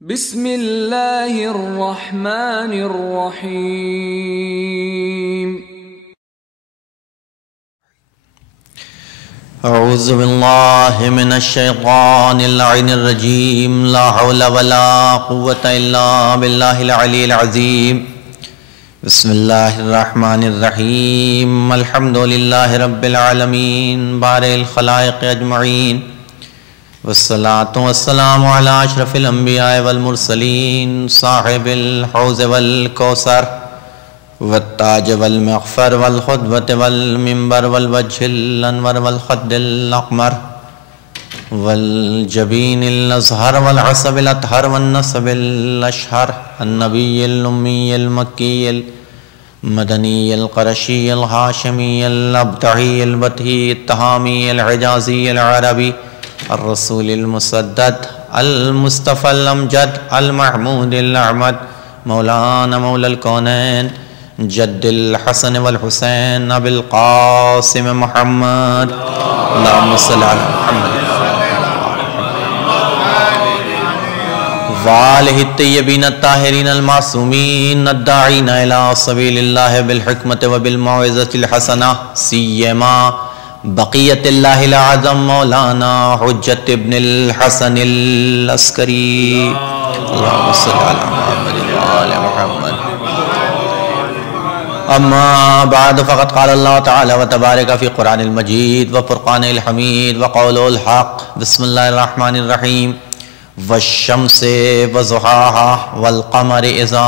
بسم اللہ الرحمن الرحیم اعوذ باللہ من الشیطان اللعین الرجیم لا حول ولا قوة الا باللہ العلی العظیم بسم اللہ الرحمن الرحیم الحمدللہ رب العالمین بارئ الخلائق اجمعین والصلاة والسلام على اشرف الانبیاء والمرسلین صاحب الحوض والکوثر والتاج والمغفر والخطبة والمنبر والوجه الانور والخد الاقمر والجبین الازہر والعصب الاطہر والنصب الاشہر النبی الأمی المکی المدنی القرشی الہاشمی الابتعی البتہی التہامی العجازی العربی الرسول المسدد المصطفى الامجد المحمود الاعمد مولانا مولا الكونين جد الحسن والحسين ابي القاسم محمد اللهم صل على محمد وآله الطيبين الطاهرين المعصومين الداعين الى سبيل الله بالحكمة وبالموعظة الحسنة سيما بقیت اللہ العظم مولانا حجت ابن الحسن العسکری اللہم صل علی محمد وآل محمد اما بعد فقد قال اللہ تعالی وتبارک فی قرآن المجید وفرقان الحمید وقول الحق بسم اللہ الرحمن الرحیم والشمس وضحاها والقمر اذا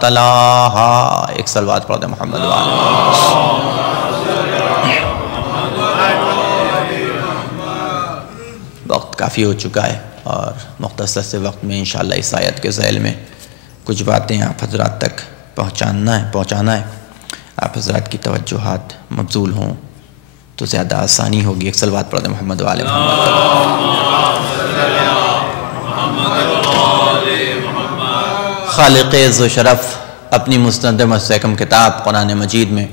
تلاها ایک صلوات پڑھ دیں محمد وآل محمد وقت کافی ہو چکا ہے اور مختصر سے وقت میں انشاءاللہ اس آیت کے ذیل میں کچھ باتیں آپ حضرات تک پہنچانا ہے آپ حضرات کی توجہات مبذول ہوں تو زیادہ آسانی ہوگی ایک صلوات پڑھ دیں محمد وآل محمد خالق عز و شرف اپنی مستند مستحکم کتاب قرآن مجید میں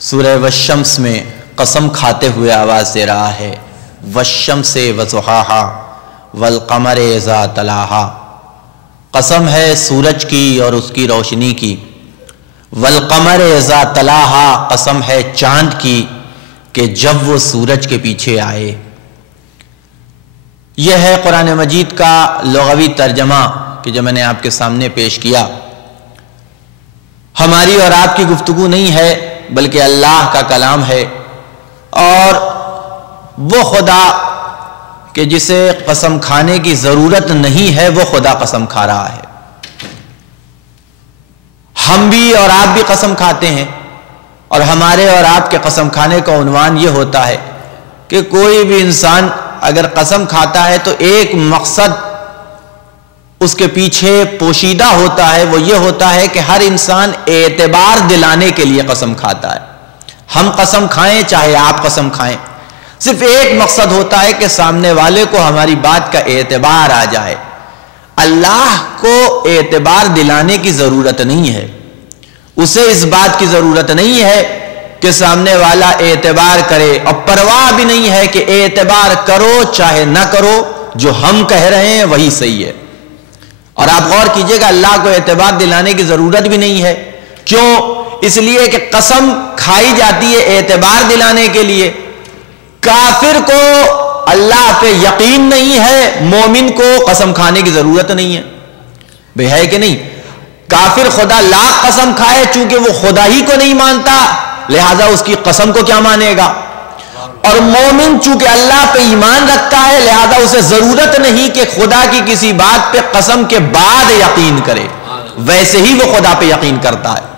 سورہ والشمس میں قسم کھاتے ہوئے آواز دے رہا ہے والشمس وضحاها والقمر اذا تلاها قسم ہے سورج کی اور اس کی روشنی کی والقمر اذا تلاها قسم ہے چاند کی کہ جب وہ سورج کے پیچھے آئے یہ ہے قرآن مجید کا لغوی ترجمہ کہ جو میں نے آپ کے سامنے پیش کیا ہماری اور آپ کی گفتگو نہیں ہے بلکہ اللہ کا کلام ہے اور وہ خدا کہ جسے قسم کھانے کی ضرورت نہیں ہے وہ خدا قسم کھا رہا ہے ہم بھی اور آپ بھی قسم کھاتے ہیں اور ہمارے اور آپ کے قسم کھانے کا عنوان یہ ہوتا ہے کہ کوئی بھی انسان اگر قسم کھاتا ہے تو ایک مقصد اس کے پیچھے پوشیدہ ہوتا ہے وہ یہ ہوتا ہے کہ ہر انسان اعتبار دلانے کے لیے قسم کھاتا ہے ہم قسم کھائیں چاہے آپ قسم کھائیں صرف ایک مقصد ہوتا ہے کہ سامنے والے کو ہماری بات کا اعتبار آ جائے اللہ کو اعتبار دلانے کی ضرورت نہیں ہے اسے اس بات کی ضرورت نہیں ہے کہ سامنے والا اعتبار کرے اور پرواہ بھی نہیں ہے کہ اعتبار کرو چاہے نہ کرو جو ہم کہہ رہے ہیں وہی صحیح ہے اور آپ غور کیجئے گا اللہ کو اعتبار دلانے کی ضرورت بھی نہیں ہے کیوں اس لیے کہ قسم کھائی جاتی ہے اعتبار دلانے کے لیے کافر کو اللہ پہ یقین نہیں ہے مومن کو قسم کھانے کی ضرورت نہیں ہے بھئی ہے کہ نہیں کافر خدا لاکھ قسم کھائے چونکہ وہ خدا ہی کو نہیں مانتا لہذا اس کی قسم کو کیا مانے گا اور مومن چونکہ اللہ پہ ایمان رکھتا ہے لہذا اسے ضرورت نہیں کہ خدا کی کسی بات پہ قسم کے بعد یقین کرے ویسے ہی وہ خدا پہ یقین کرتا ہے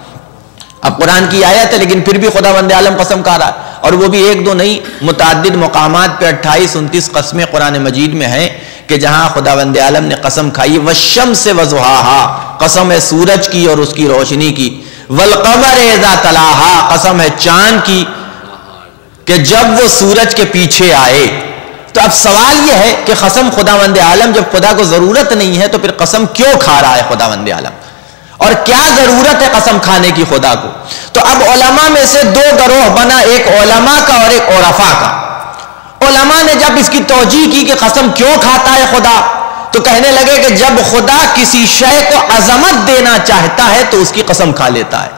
اب قرآن کی آیت ہے لیکن پھر بھی خدا بند عالم قسم کھا رہا ہے اور وہ بھی ایک دو نہیں متعدد مقامات پہ 28-29 قسمیں قرآن مجید میں ہیں کہ جہاں خدا بند عالم نے قسم کھائی والشمس وضحاها قسم ہے سورج کی اور اس کی روشنی کی والقمر اذا تلاها قسم ہے چاند کی کہ جب وہ سورج کے پیچھے آئے تو اب سوال یہ ہے کہ قسم خدا بند عالم جب خدا کو ضرورت نہیں ہے تو پھر قسم کیوں کھا رہا ہے خدا بند عالم اور کیا ضرورت ہے قسم کھانے کی خدا کو تو اب علماء میں سے دو گروہ بنا ایک علماء کا اور ایک عرفاء کا علماء نے جب اس کی توجیہ کی کہ قسم کیوں کھاتا ہے خدا تو کہنے لگے کہ جب خدا کسی شے کو عظمت دینا چاہتا ہے تو اس کی قسم کھا لیتا ہے،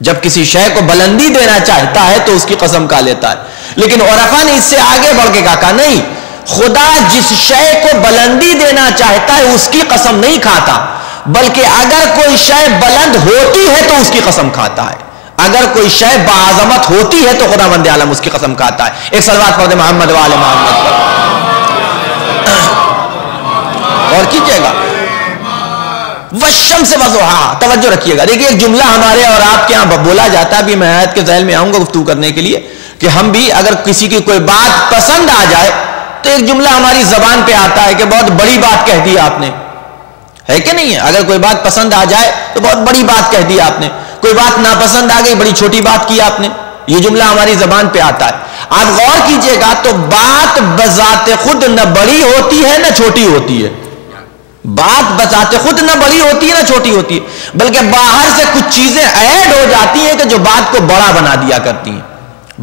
جب کسی شے کو بلندی دینا چاہتا ہے تو اس کی قسم کھا لیتا ہے. لیکن عرفا نے اس سے آگے بڑھ کے کہا نہیں، خدا جس شے کو بلندی دینا چاہتا ہے اس کی قسم نہیں کھاتا، بلکہ اگر کوئی شے بلند ہوتی ہے تو اس کی قسم کھاتا ہے. اگر کوئی شے باعظمت ہوتی ہے تو خداوند عالم اس کی قسم کھاتا ہے. ایک صلوات پڑھ دے محمد و آل محمد پر. اور کیجئے گا والشمس وضحاہا، توجہ رکھیے گا. دیکھیے ایک جملہ ہمارے اور آپ کے ہاں بولا جاتا ہے، ابھی میں آیت کے ذیل میں آؤں گا گفتگو کرنے کے لیے، کہ ہم بھی اگر کسی کی کوئی بات پسند آ جائے تو ایک جملہ ہماری زبان پہ آتا ہے کہ بہت بڑی بات کہہ دی آپ نے، ہے کہ نہیں ہے؟ اگر کوئی بات پسند آ جائے تو بہت بڑی بات کہہ دی آپ نے، کوئی بات ناپسند آ گئی بڑی چھوٹی بات کی آپ نے. یہ جملہ ہماری زبان پہ آتا ہے. آپ غور کیجئے گا تو بات بذات خود نہ بڑی ہوتی ہے نہ چھوٹی ہوتی ہے. بات بذات خود نہ بڑی ہوتی ہے نہ چھوٹی ہوتی ہے، بلکہ باہر سے کچھ چیزیں ایڈ ہو جاتی ہیں کہ جو بات کو بڑا بنا دیا کرتی ہیں.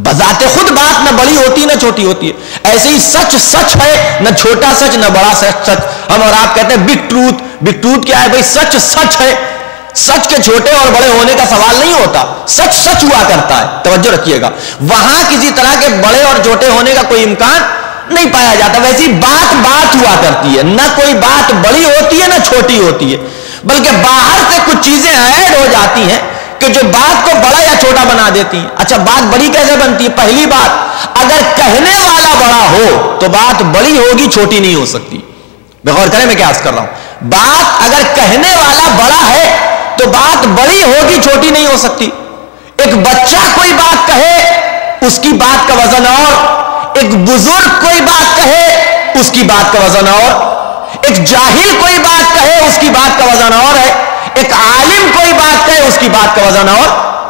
بذات خود بات نہ بڑی ہوتی نہ چھوٹی ہوتی ہے. ایسے ہی سچ سچ ہے، نہ چھوٹا سچ نہ بڑا سچ. ہم اور آپ کہتے ہیں بگ ٹروتھ. بگ ٹروتھ کیا ہے بھائی؟ سچ سچ ہے. سچ کے چھوٹے اور بڑے ہونے کا سوال نہیں ہوتا، سچ سچ ہوا کرتا ہے. توجہ رکھیے گا، وہاں کسی طرح کے بڑے اور چھوٹے ہونے کا کوئی امکان نہیں پایا جاتا. ویسی بات بات ہوا کرتی ہے، نہ کوئی بات بڑی ہوتی ہے نہ چھوٹی ہوتی ہے، بلکہ باہر سے کچھ چیزیں ایڈ ہو جاتی ہیں کہ جو بات کو بڑا یا چھوٹا بنا دیتی ہیں. اچھا بات بڑی کیسے بنتی ہے؟ پہلی بات، اگر کہنے والا بڑا ہو تو بات بڑی ہوگی، چھوٹی نہیں ہو سکتی. غور کریں میں کیا عرض کر رہا ہوں. بات اگر کہنے والا بڑا ہے تو بات بڑی ہوگی، چھوٹی نہیں ہو سکتی. ایک بچہ کوئی بات کہے اس کی بات کا وزن اور، ایک بزرگ کوئی بات کہے اس کی بات کا وزن اور، ایک جاہل کوئی بات کہے اس کی بات کا وزن اور ہے، ایک عالم کوئی بات کہے اس کی بات کا وزن اور.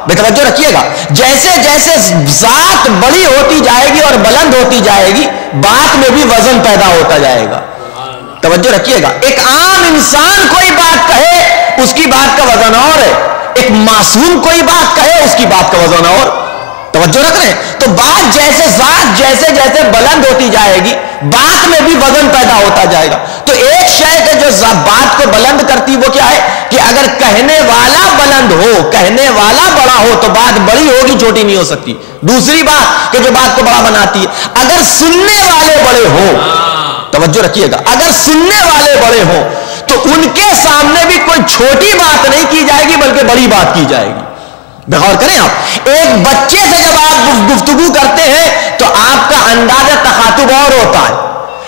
بے توجہ رکھیے گا، جیسے جیسے ذات بڑی ہوتی جائے گی اور بلند ہوتی جائے گی، بات میں بھی وزن پیدا ہوتا جائے گا. توجہ رکھیے گا، ایک عام انسان کوئی بات کہے اس کی بات کا وزن اور ہے، ایک معصوم کوئی بات کہے اس کی بات کا وزن اور. توجہ رکھ رہے ہیں؟ تو بات جیسے ذات جیسے جیسے بلند ہوتی جائے گی، بات میں بھی وزن پیدا ہوتا جائے گا. تو ایک شے کہ جو بات کو بلند کرتی وہ کیا ہے کہ اگر کہنے والا بلند ہو، کہنے والا بڑا ہو تو بات بڑی ہوگی، چھوٹی نہیں ہو سکتی. دوسری بات کہ جو بات کو بڑا بناتی ہے، اگر سننے والے بڑے ہوں، توجہ رکھیے گا، اگر سننے والے بڑے ہوں تو ان کے سامنے بھی کوئی چھوٹی بات نہیں کی جائے گی بلکہ بڑی بات کی جائے گی. غور کریں آپ، ایک بچے سے جب آپ گفتگو کرتے ہیں تو آپ کا انداز تخاطب اور ہوتا ہے،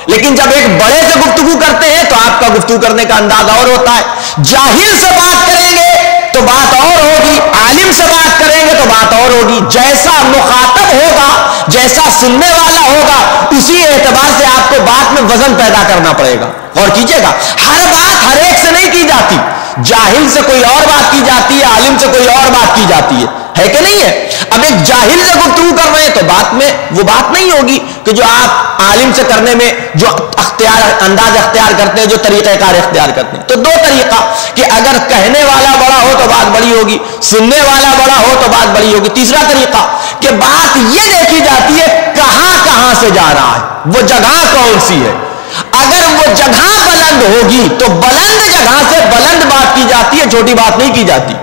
لیکن جب ایک بڑے سے گفتگو کرتے ہیں تو آپ کا گفتگو کرنے کا انداز اور ہوتا ہے. جاہل سے بات کریں گے تو بات اور ہوگی، عالم سے بات کریں گے تو بات اور ہوگی. جیسا مخاطب ہوگا، جیسا سننے والا ہوگا، اسی اعتبار سے آپ کو بات میں وزن پیدا کرنا پڑے گا. اور کیجئے گا، ہر بات ہر ایک سے نہیں کی جاتی. جاہل سے کوئی اور بات کی جاتی ہے، عالم سے کوئی اور بات کی جاتی ہے کہ نہیں ہے؟ اب ایک جاہل سے گفتگو کر رہے ہیں تو بات میں وہ بات نہیں ہوگی کہ جو آپ عالم سے کرنے میں جو انداز اختیار کرتے ہیں، جو طریقہ کار اختیار کرتے ہیں. تو دو طریقہ کہ اگر کہنے والا بڑا ہو تو بات بڑی ہوگی، سننے والا بڑا ہو تو بات بڑی ہوگی. تیسرا طریقہ کہ بات یہ دیکھی جاتی ہے کہاں کہاں سے جا رہا ہے، وہ جگہ کون سی ہے. اگر وہ جگہ بلند ہوگی تو بلند جگہ سے بلند بات کی جاتی ہے، چھوٹی بات نہیں کی جاتی.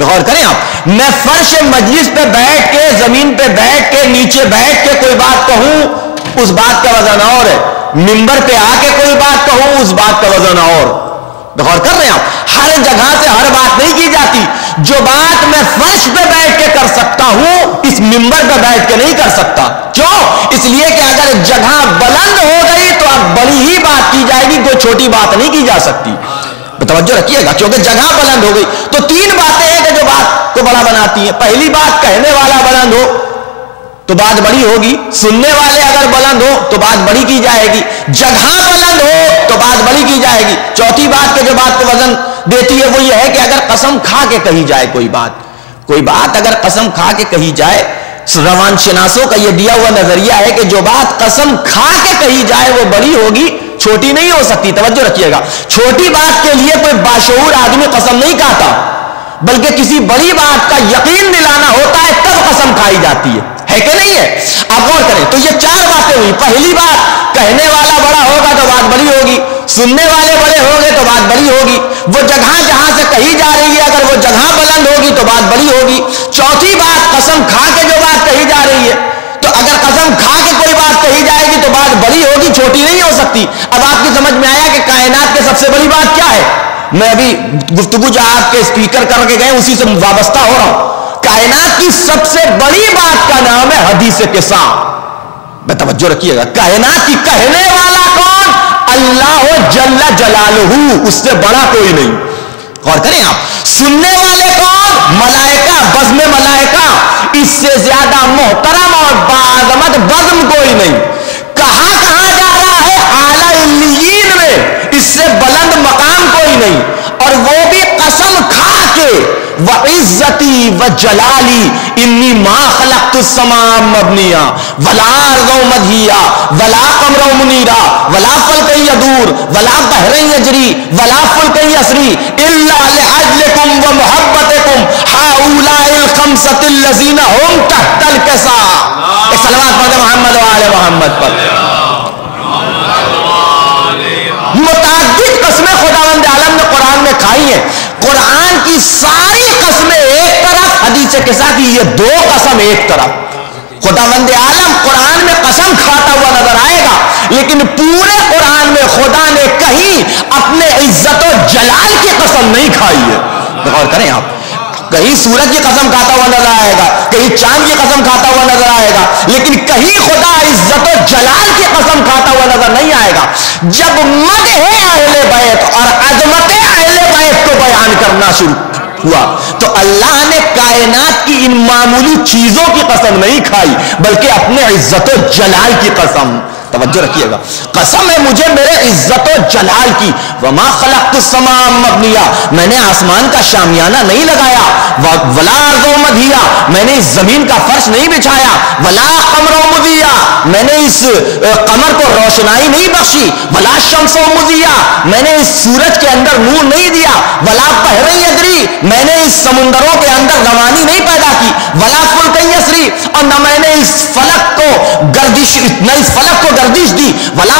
غور کریں آپ، میں فرش مجلس پہ بیٹھ کے، زمین پہ بیٹھ کے، نیچے بیٹھ کے کوئی بات کہوں اس بات کا وزن اور ہے، منبر پہ آ کے کوئی بات کہوں اس بات کا وزن اور. غور کر رہے ہیں آپ، ہر جگہ سے ہر بات نہیں کی جاتی. جو بات میں فرش پہ بیٹھ کے کر سکتا ہوں اس منبر پہ بیٹھ کے نہیں کر سکتا. کیوں؟ اس لیے کہ اگر جگہ بلند ہو گئی تو اب بڑی ہی بات کی جائے گی، کوئی چھوٹی بات نہیں کی جا سکتی. توجہ رکھیے گا، کیونکہ جگہ بلند ہو گئی. تو تین باتیں ہیں کہ جو بات کو بڑا بناتی ہیں. پہلی بات، کہنے والا بلند ہو تو بات بڑی ہوگی، سننے والے اگر بلند ہو تو بات بڑی کی جائے گی، جگہ بلند ہو تو بات بڑی کی جائے گی. چوتھی بات کہ جو بات کو وزن دیتی ہے وہ یہ ہے کہ اگر قسم کھا کے کہی جائے کوئی بات اگر قسم کھا کے کہی جائے، روان شناسوں کا یہ دیا ہوا نظریہ ہے کہ جو بات قسم کھا کے کہی جائے وہ بڑی ہوگی، چھوٹی نہیں ہو سکتی. توجہ رکھیے گا، چھوٹی بات کے لیے کوئی باشعور آدمی قسم نہیں کھاتا، بلکہ کسی بڑی بات کا یقین دلانا ہوتا ہے تب قسم کھائی جاتی ہے کہ نہیں ہے؟ آپ غور کریں، کریں. تو یہ 4 باتیں ہوئی. پہلی بات، کہنے والا بڑا ہوگا تو بات بڑی ہوگی، سننے والے بڑے ہوں گے تو بات بڑی ہوگی. وہ جگہ جہاں سے کہی جا رہی ہے اگر وہ جگہ بلند ہوگی تو بات بڑی ہوگی. چوتھی بات، قسم کھا کے جو بات کہی جا رہی ہے تو اگر قسم کھا کے کوئی بات کہی جائے گی تو بات بڑی ہوگی، چھوٹی نہیں ہو سکتی. اب آپ کی سمجھ میں آیا کہ کائنات کے سب سے بڑی بات کیا ہے. میں ابھی گفتگو جو آپ کے اسپیکر کر کے گئے اسی سے وابستہ ہو رہا ہوں. کائنات کی سب سے بڑی بات کا نام ہے حدیث قصہ. میں توجہ رکھیے گا. کائنات کی کہنے والا کون؟ اللہ جل جلالہ، اس سے بڑا کوئی نہیں. غور کریں آپ. سننے والے کون؟ ملائکہ، بزم ملائکہ، اس سے زیادہ محترم اور باعظمت بزم کوئی نہیں. کہاں جا رہا ہے؟ اعلی علیین میں، اس سے بلند مقام کوئی نہیں. اور وہ بھی قسم کھا کے، وعزتی وجلالی انی ما خلقت السماء مبنیا ولا ارض مدحیا ولا قمر منیرا ولا فلک یدور ولا بحر یجری ولا فلک یسری الا لاجلکم ومحبتکم هؤلاء الخمسة الذین هم تحت الکسا. ایک صلوات پڑھ محمد و آل محمد پر. متعدد قسمیں خداوند عالم نے قرآن میں کھائی ہیں. قرآن کی ساری قسمیں ایک طرف، حدیث قصہ کی یہ 2 قسم ایک طرف. خداوند عالم قرآن میں قسم کھاتا ہوا نظر آئے گا، لیکن پورے قرآن میں خدا نے کہیں اپنے عزت و جلال کی قسم نہیں کھائی ہے. غور کریں آپ. کہیں سورج کی قسم کھاتا ہوا نظر آئے گا، کہیں چاند کی قسم کھاتا ہوا نظر آئے گا، لیکن کہیں خدا عزت و جلال کی قسم کھاتا ہوا نظر نہیں آئے گا. جب مدح اہل بیت اور عظمت اہل بیت کو بیان کرنا شروع ہوا تو اللہ نے کائنات کی ان معمولی چیزوں کی قسم نہیں کھائی بلکہ اپنے عزت و جلال کی قسم. توجہ رکھیے گا. قسم ہے مجھے میرے عزت و جلال کی. وما خلقت السماء مبنیا، میں نے آسمان کا شامیانہ نہیں لگایا. ولا ارض مدحیا، میں نے اس زمین کا فرش نہیں بچھایا. ولا قمر مضیا، میں نے اس قمر کو روشنائی نہیں بخشی. ولا شمس مضیا، میں نے اس سورج کے اندر نور نہیں دیا. ولا بحر یجری، میں نے اس سمندروں کے اندر روانی نہیں پیدا کی. ولا فلک یسری، اور نہ میں نے اس فلک کو گردش، نہ اس فلک کو گردش دی. ولا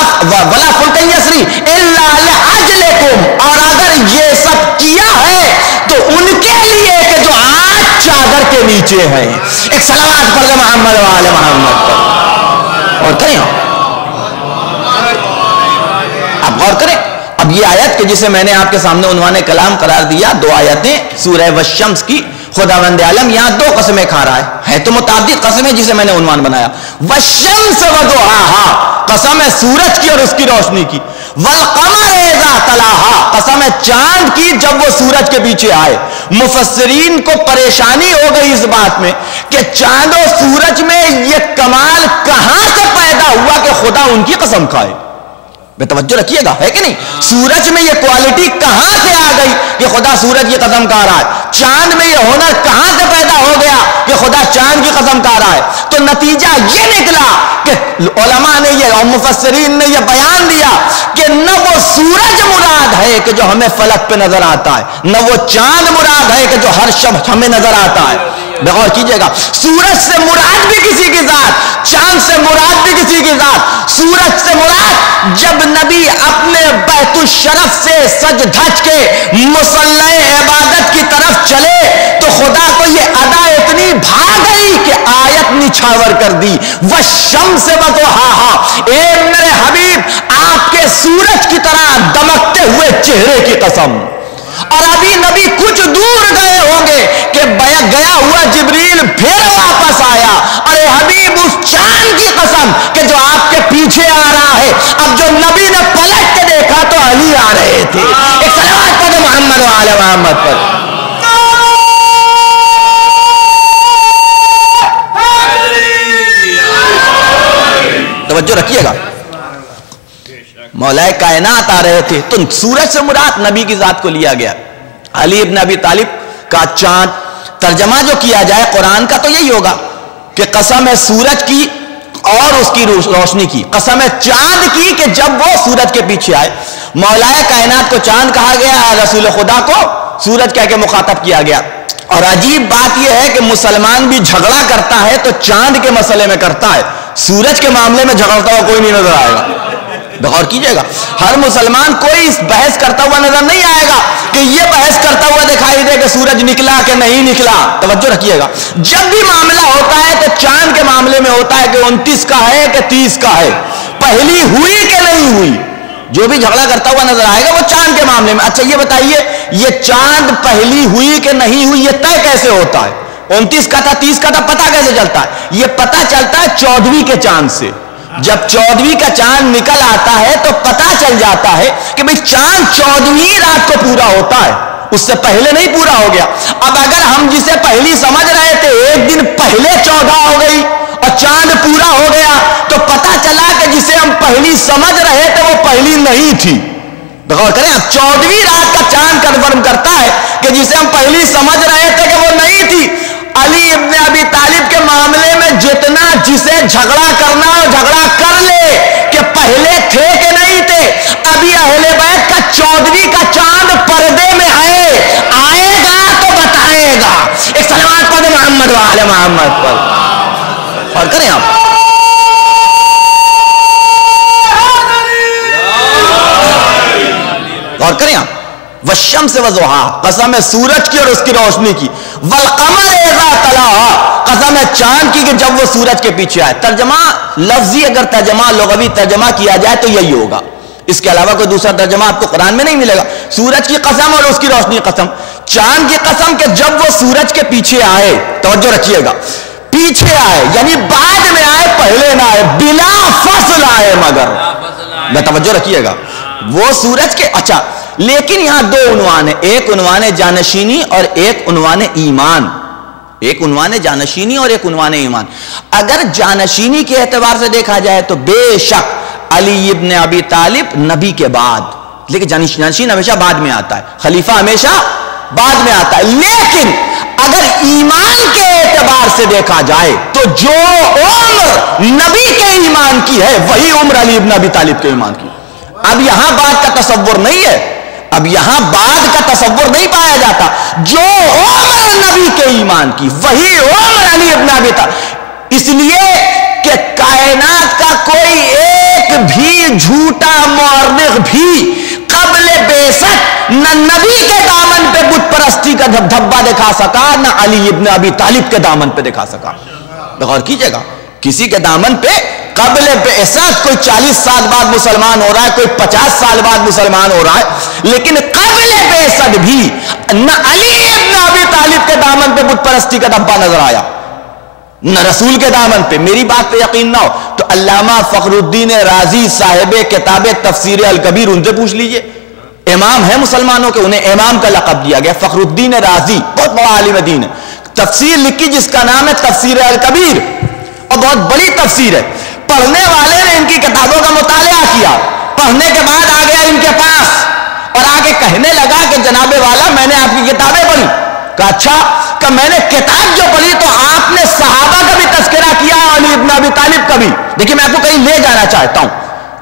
فلک یسری الا لاجلکم، اور اگر یہ سب کیا ہے تو ان کے لیے کہ جو آج چادر کے نیچے ہیں. ایک صلوات پڑھ محمد و آل محمد پر. اور کریں اب غور کریں. اب یہ آیت کہ جسے میں نے آپ کے سامنے عنوان کلام قرار دیا، 2 آیتیں سورہ والشمس کی. خداوند عالم یہاں 2 قسمیں کھا رہا ہے تو متعدد قسمیں جسے میں نے عنوان بنایا. والشمس وضحاها، قسم ہے سورج کی اور اس کی روشنی کی. والقمر اذا تلاها، قسم ہے چاند کی جب وہ سورج کے پیچھے آئے. مفسرین کو پریشانی ہو گئی اس بات میں کہ چاند و سورج میں یہ کمال کہاں سے پیدا ہوا کہ خدا ان کی قسم کھائے. بے توجہ رکھیے گا، ہے کہ نہیں. سورج میں یہ کوالٹی کہاں سے آ گئی کہ خدا سورج کی قسم کھا رہا ہے. چاند میں یہ ہنر کہاں سے پیدا ہو گیا کہ خدا چاند کی قسم کھا رہا ہے. تو نتیجہ یہ نکلا کہ علماء نے یہ اور مفسرین نے یہ بیان دیا کہ نہ وہ سورج مراد ہے کہ جو ہمیں فلک پہ نظر آتا ہے، نہ وہ چاند مراد ہے کہ جو ہر شب ہمیں نظر آتا ہے. غور کیجئے گا. سورج سے مراد بھی کسی کی ذات، چاند سے مراد بھی کسی کی ذات. سورج سے مراد جب نبی اپنے بیت الشرف سے سج دھج کے مصلی عبادت کی طرف چلے تو خدا کو یہ ادا اتنی بھا گئی کہ آیت نچھاور کر دی. والشمس وضحاها، اے میرے حبیب آپ کے سورج کی طرح دمکتے ہوئے چہرے کی قسم. اور ابھی نبی کچھ دور گئے ہوں گے کہ گیا ہوا جبریل پھر واپس آیا. ارے حبیب اس چاند کی قسم کہ جو آپ کے پیچھے آ رہا ہے. اب جو نبی نے پلٹ کے دیکھا تو علی آ رہے تھے. ایک صلوات پڑھو محمد و آل محمد پر. توجہ رکھیے گا. مولا کائنات آ رہے تھے تو سورج سے مراد نبی کی ذات کو لیا گیا. علی ابن ابی طالب کا چاند. ترجمہ جو کیا جائے قرآن کا تو یہی ہوگا کہ قسم ہے سورج کی اور اس کی روشنی کی، قسم ہے چاند کی کہ جب وہ سورج کے پیچھے آئے. مولا کائنات کو چاند کہا گیا، رسول خدا کو سورج کہہ کے مخاطب کیا گیا. اور عجیب بات یہ ہے کہ مسلمان بھی جھگڑا کرتا ہے تو چاند کے مسئلے میں کرتا ہے. سورج کے معاملے میں جھگڑتا ہوا کوئی نہیں نظر آئے گا. غور کیجئے گا, ہر مسلمان کوئی اس بحث کرتا ہوا نظر نہیں آئے گا کہ یہ بحث کرتا ہوا دکھائی دے کہ سورج نکلا کہ نہیں نکلا. توجہ رکھیے گا, جب بھی معاملہ ہوتا ہے تو چاند کے معاملے میں ہوتا ہے کہ 29 کا ہے کہ 30 کا ہے, پہلی ہوئی کہ نہیں ہوئی. جو بھی جھگڑا کرتا ہوا نظر آئے گا وہ چاند کے معاملے میں. اچھا یہ بتائیے, یہ چاند پہلی ہوئی کہ نہیں ہوئی یہ طے کیسے ہوتا ہے؟ 29 کا تھا 30 کا تھا, پتہ کیسے چلتا ہے؟ یہ پتہ چلتا ہے 14ویں کے چاند سے. جب 14ویں کا چاند نکل آتا ہے تو پتہ چل جاتا ہے کہ بھئی چاند 14ویں رات کو پورا ہوتا ہے, اس سے پہلے نہیں پورا ہو گیا. اب اگر ہم جسے پہلی سمجھ رہے تھے ایک دن پہلے 14 ہو گئی اور چاند پورا ہو گیا, تو پتہ چلا کہ جسے ہم پہلی سمجھ رہے تھے وہ پہلی نہیں تھی. غور کریں, اب 14ویں رات کا چاند کنفرم کرتا ہے کہ جسے ہم پہلی سمجھ رہے تھے کہ وہ نہیں تھی. علی ابن ابی طالب کے معاملے میں جتنا جسے جھگڑا کرنا ہو جھگڑا کر لے کہ پہلے تھے کہ نہیں تھے. ابھی اہل بیت کا 14ویں کا چاند پردے میں آئے گا تو بتائے گا. ایک صلوات پڑھ محمد وآل محمد پر. اور کریں آپ غور کریں آپ, والشمس وضحاها, قسم ہے سورج کی اور اس کی روشنی کی, والقمر اذا تلاها, قسم ہے چاند کی کہ جب وہ سورج کے پیچھے آئے. ترجمہ لفظی اگر ترجمہ لغوی ترجمہ کیا جائے تو یہی ہوگا, اس کے علاوہ کوئی دوسرا ترجمہ آپ کو قرآن میں نہیں ملے گا. سورج کی قسم اور اس کی روشنی کی قسم, چاند کی قسم کہ جب وہ سورج کے پیچھے آئے, توجہ رکھیے گا, پیچھے آئے یعنی بعد میں آئے, پہلے نہ آئے, بلا فصل آئے, مگر توجہ رکھیے گا وہ سورج کے. اچھا لیکن یہاں دو عنوان ہیں, ایک عنوان جانشینی اور ایک عنوان ایمان. ایک عنوان جانشینی اور ایک عنوان ایمان. اگر جانشینی کے اعتبار سے دیکھا جائے تو بے شک علی ابن ابی طالب نبی کے بعد, لیکن جانشین ہمیشہ بعد میں آتا ہے, خلیفہ ہمیشہ بعد میں آتا ہے. لیکن اگر ایمان کے اعتبار سے دیکھا جائے تو جو عمر نبی کے ایمان کی ہے وہی عمر علی ابن ابی طالب کے ایمان کی. اب یہاں بات کا تصور نہیں ہے, اب یہاں بعد کا تصور نہیں پایا جاتا. جو عمر نبی کے ایمان کی وہی عمر علی ابن ابی طالب. اس لیے کہ کائنات کا کوئی ایک بھی جھوٹا مورخ بھی قبل بعثت نہ نبی کے دامن پہ بت پرستی کا دھبا دکھا سکا, نہ علی ابن ابی طالب کے دامن پہ دکھا سکا. غور کیجئے گا, کسی کے دامن پہ قبل بعثت کوئی 40 سال بعد مسلمان ہو رہا ہے, کوئی 50 سال بعد مسلمان ہو رہا ہے, لیکن قبل بعثت بھی نہ علی ابن ابی طالب کے دامن پہ بت پرستی کا دھبا نظر آیا, نہ رسول کے دامن پہ. میری بات پہ یقین نہ ہو تو علامہ فخر الدین رازی صاحب کتاب تفسیر الکبیر, ان سے پوچھ لیجئے, امام ہے مسلمانوں کے, انہیں امام کا لقب دیا گیا. فخر الدین رازی بہت بڑا عالم دین ہے, تفسیر لکھی جس کا نام ہے تفسیر الکبیر, اور بہت بڑی تفسیر ہے. پڑھنے والے نے ان کی کتابوں کا مطالعہ کیا, پڑھنے کے بعد آ گیا ان کے پاس اور آگے کہنے لگا کہ جناب والا میں نے آپ کی کتابیں پڑھی. کہا اچھا, کہ میں نے کتاب جو پڑھی تو آپ نے صحابہ کا بھی تذکرہ کیا, علی ابن ابی طالب کا بھی. دیکھیں میں آپ کو کہیں لے جانا چاہتا ہوں,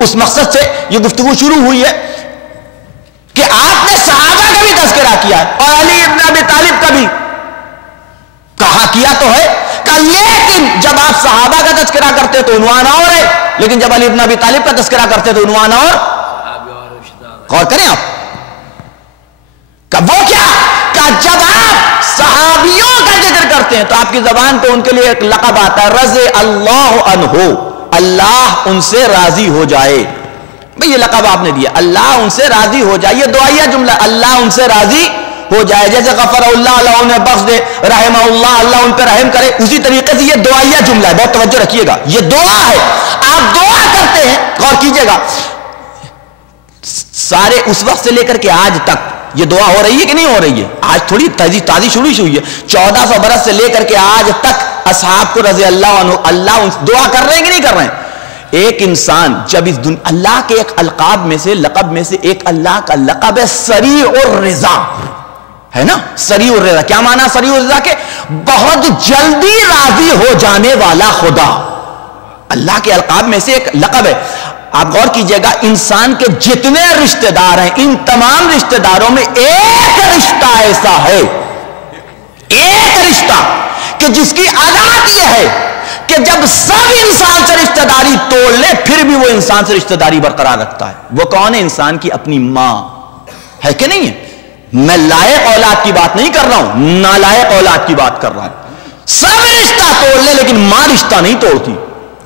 اس مقصد سے یہ گفتگو شروع ہوئی ہے کہ آپ نے صحابہ کا بھی تذکرہ کیا ہے اور علی ابن ابی طالب کا بھی. کہا کیا تو ہے, لیکن جب آپ صحابہ کا تذکرہ کرتے تو عنوان اور ہے, لیکن جب علی ابن ابی طالب کا تذکرہ کرتے تو عنوان اور. غور کریں آپ, کہ وہ کیا کہ جب آپ صحابیوں کا ذکر کرتے ہیں تو آپ کی زبان پہ ان کے لیے ایک لقب آتا ہے, رضی اللہ عنہ, اللہ ان سے راضی ہو جائے. بھئی یہ لقب آپ نے دیا, اللہ ان سے راضی ہو جائے, یہ دعائیہ جملہ, اللہ ان سے راضی ہو جائے. جیسے غفر اللہ, اللہ انہیں بخش دے, رحمہ اللہ, اللہ ان پہ رحم کرے, اسی طریقے سے یہ دعائیہ جملہ ہے. بہت توجہ رکھیے گا, یہ دعا ہے, آپ دعا کرتے ہیں. غور کیجئے گا, سارے اس وقت سے لے کر کے آج تک یہ دعا ہو رہی ہے کہ نہیں ہو رہی ہے؟ آج تھوڑی تازی شروع ہوئی ہے. 1400 برس سے لے کر کے آج تک اصحاب کو رضی اللہ عنہ, اللہ دعا کر رہے ہیں کہ نہیں کر رہے ہیں؟ ایک انسان جب اس دنیا, اللہ کے ایک القاب میں سے, لقب میں سے ایک اللہ کا لقب ہے سریع الرضا, ہے نا. سریع الرضا کیا معنی سریع الرضا کے؟ بہت جلدی راضی ہو جانے والا خدا. اللہ کے القاب میں سے ایک لقب ہے. آپ غور کیجئے گا, انسان کے جتنے رشتہ دار ہیں, ان تمام رشتہ داروں میں ایک رشتہ ایسا ہے, ایک رشتہ کہ جس کی علامت یہ ہے کہ جب سب انسان سے رشتہ داری توڑ لے پھر بھی وہ انسان سے رشتہ داری برقرار رکھتا ہے. وہ کون ہے؟ انسان کی اپنی ماں ہے کہ نہیں ہے؟ میں لائق اولاد کی بات نہیں کر رہا ہوں، نالائق اولاد کی بات کر رہا ہوں. سب رشتہ توڑ لے لیکن ماں رشتہ نہیں توڑتی.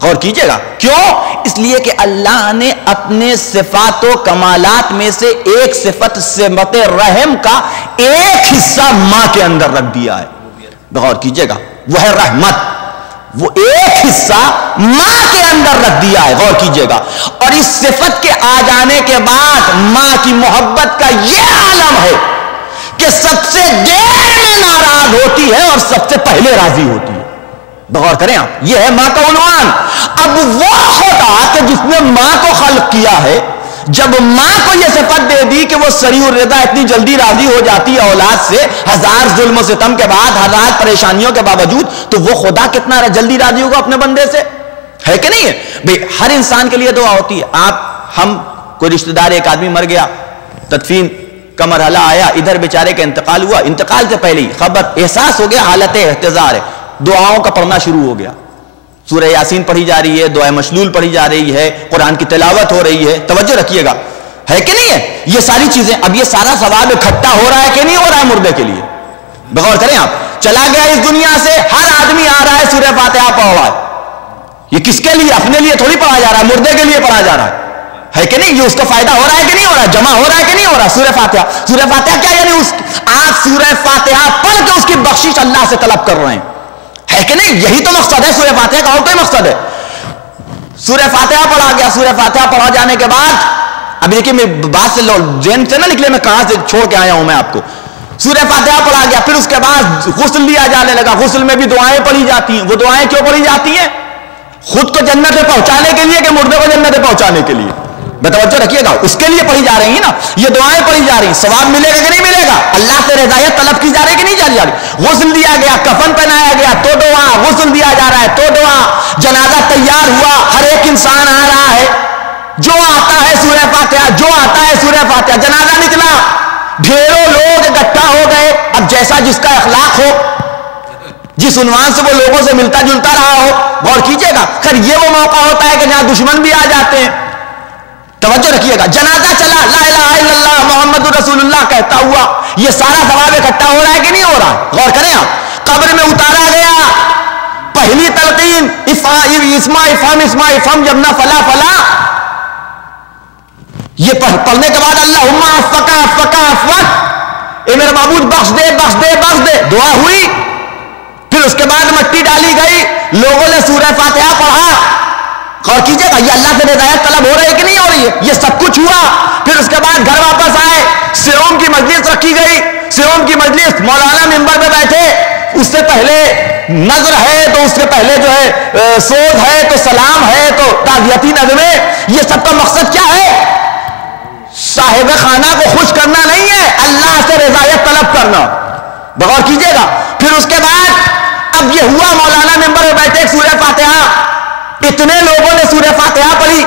غور کیجئے گا کیوں؟ اس لیے کہ اللہ نے اپنے صفات و کمالات میں سے ایک صفت صفت رحم کا ایک حصہ ماں کے اندر رکھ دیا ہے. غور کیجئے گا، وہ ہے رحمت. وہ ایک حصہ ماں کے اندر رکھ دیا ہے. غور کیجئے گا. اور اس صفت کے آ جانے کے بعد ماں کی محبت کا یہ عالم ہے کہ سب سے دیر میں ناراض ہوتی ہے اور سب سے پہلے راضی ہوتی ہے. غور کریں آپ، یہ ہے ماں کا عنوان. اب وہ خدا کہ جس نے ماں کو خلق کیا ہے، جب ماں کو یہ صفت دے دی کہ وہ سریع الرضا اتنی جلدی راضی ہو جاتی ہے اولاد سے، ہزار ظلم و ستم کے بعد، ہزار پریشانیوں کے باوجود، تو وہ خدا کتنا جلدی راضی ہوگا اپنے بندے سے؟ ہے کہ نہیں ہے بھئی؟ ہر انسان کے لیے دعا ہوتی ہے. ہم کوئی رشتہ دار ایک آدمی مر گیا، تدفین کا مرحلہ آیا، ادھر بیچارے کا انتقال ہوا، انتقال سے پہلے ہی خبر احساس ہو گیا حالت احتضار ہے، دعاؤں کا پڑھنا شروع ہو گیا. سورہ یاسین پڑھی جا رہی ہے، دعائے مشلول پڑھی جا رہی ہے، قرآن کی تلاوت ہو رہی ہے. توجہ رکھیے گا، ہے کہ نہیں ہے؟ یہ ساری چیزیں، اب یہ سارا ثواب اکٹھا ہو رہا ہے کہ نہیں ہو رہا ہے مردے کے لیے؟ بغور کریں آپ. چلا گیا اس دنیا سے، ہر آدمی آ رہا ہے سورہ فاتحہ پڑھ رہا ہے. یہ کس کے لیے؟ اپنے لیے تھوڑی پڑھا جا رہا ہے، مردے کے لیے پڑھا جا رہا ہے کہ نہیں؟ یہ اس کا فائدہ ہو رہا ہے کہ نہیں ہو رہا ہے؟ جمع ہو رہا ہے کہ نہیں ہو رہا ہے؟ سورہ فاتحہ. سورہ فاتحہ کیا یعنی آپ سورہ فاتحہ پڑھ کے اس کی بخشش اللہ سے طلب کر رہے ہیں، ہے کہ نہیں؟ یہی تو مقصد ہے سورہ فاتحہ کا، اور کوئی مقصد ہے؟ سورہ فاتحہ پڑھا گیا. سورہ فاتحہ پڑھا جانے کے بعد ابھی دیکھیے میں بات سے ذہن سے نہ نکلے میں کہاں سے چھوڑ کے آیا ہوں میں آپ کو. سورہ فاتحہ پڑھا گیا، پھر اس کے بعد غسل لیا جانے لگا. غسل میں بھی دعائیں پڑھی جاتی ہیں. وہ دعائیں کیوں پڑھی جاتی ہیں؟ خود کو جنت میں پہنچانے کے لیے کہ مردے کو جنت میں پہنچانے کے لیے؟ بتوجہ رکھیے گا، اس کے لیے پڑھی جا رہی ہیں نا. یہ دعائیں پڑھی جا رہی ہیں، ثواب ملے گا کہ نہیں ملے گا؟ اللہ سے رضایت طلب کی جا رہی کہ نہیں جا رہی؟ غسل دیا گیا، کفن پہنایا گیا تو دعا، غسل دیا جا رہا ہے تو دعا، جنازہ تیار ہوا، ہر ایک انسان آ رہا ہے، جو آتا ہے سورہ فاتحہ، جو آتا ہے سورہ فاتحہ. جنازہ نکلا، ڈھیروں لوگ اکٹھا ہو گئے. اب جیسا جس کا اخلاق ہو، جس عنوان سے وہ لوگوں سے ملتا جلتا رہا ہو. غور کیجئے گا. خیر یہ وہ موقع ہوتا ہے کہ جہاں دشمن بھی آ جاتے ہیں. توجہ رکھیے گا. جنازہ چلا، لا الہ الا اللہ محمد رسول اللہ کہتا ہوا، یہ سارا ثواب اکٹھا ہو رہا ہے کہ نہیں ہو رہا؟ غور کریں آپ. قبر میں اتارا گیا، پہلی تلقین اسما افہم جب نہ فلا فلا، یہ پڑھنے کے بعد اللہم افقا افقا افق، اے میرے معبود بخش دے بخش دے بخش دے، دعا ہوئی. پھر اس کے بعد مٹی ڈالی گئی، لوگوں نے سورہ فاتحہ پڑھا. غور کیجئے گا، یہ اللہ سے رضایت طلب ہو رہی ہے کہ نہیں ہو رہی ہے؟ یہ سب کچھ ہوا. پھر اس کے بعد گھر واپس آئے، سیوم کی مجلس رکھی گئی. سیوم کی مجلس، مولانا منبر پہ بیٹھے. اس سے پہلے نظر ہے تو اس سے پہلے جو ہے سوز ہے تو سلام ہے تو تعزیتی نظمیں. یہ سب کا مقصد کیا ہے؟ صاحب خانہ کو خوش کرنا نہیں ہے، اللہ سے رضایت طلب کرنا. غور کیجئے گا. پھر اس کے بعد اب یہ ہوا، مولانا ممبر میں بیٹھے سورہ فاتحہ، اتنے لوگوں نے سورہ فاتحہ پڑھی.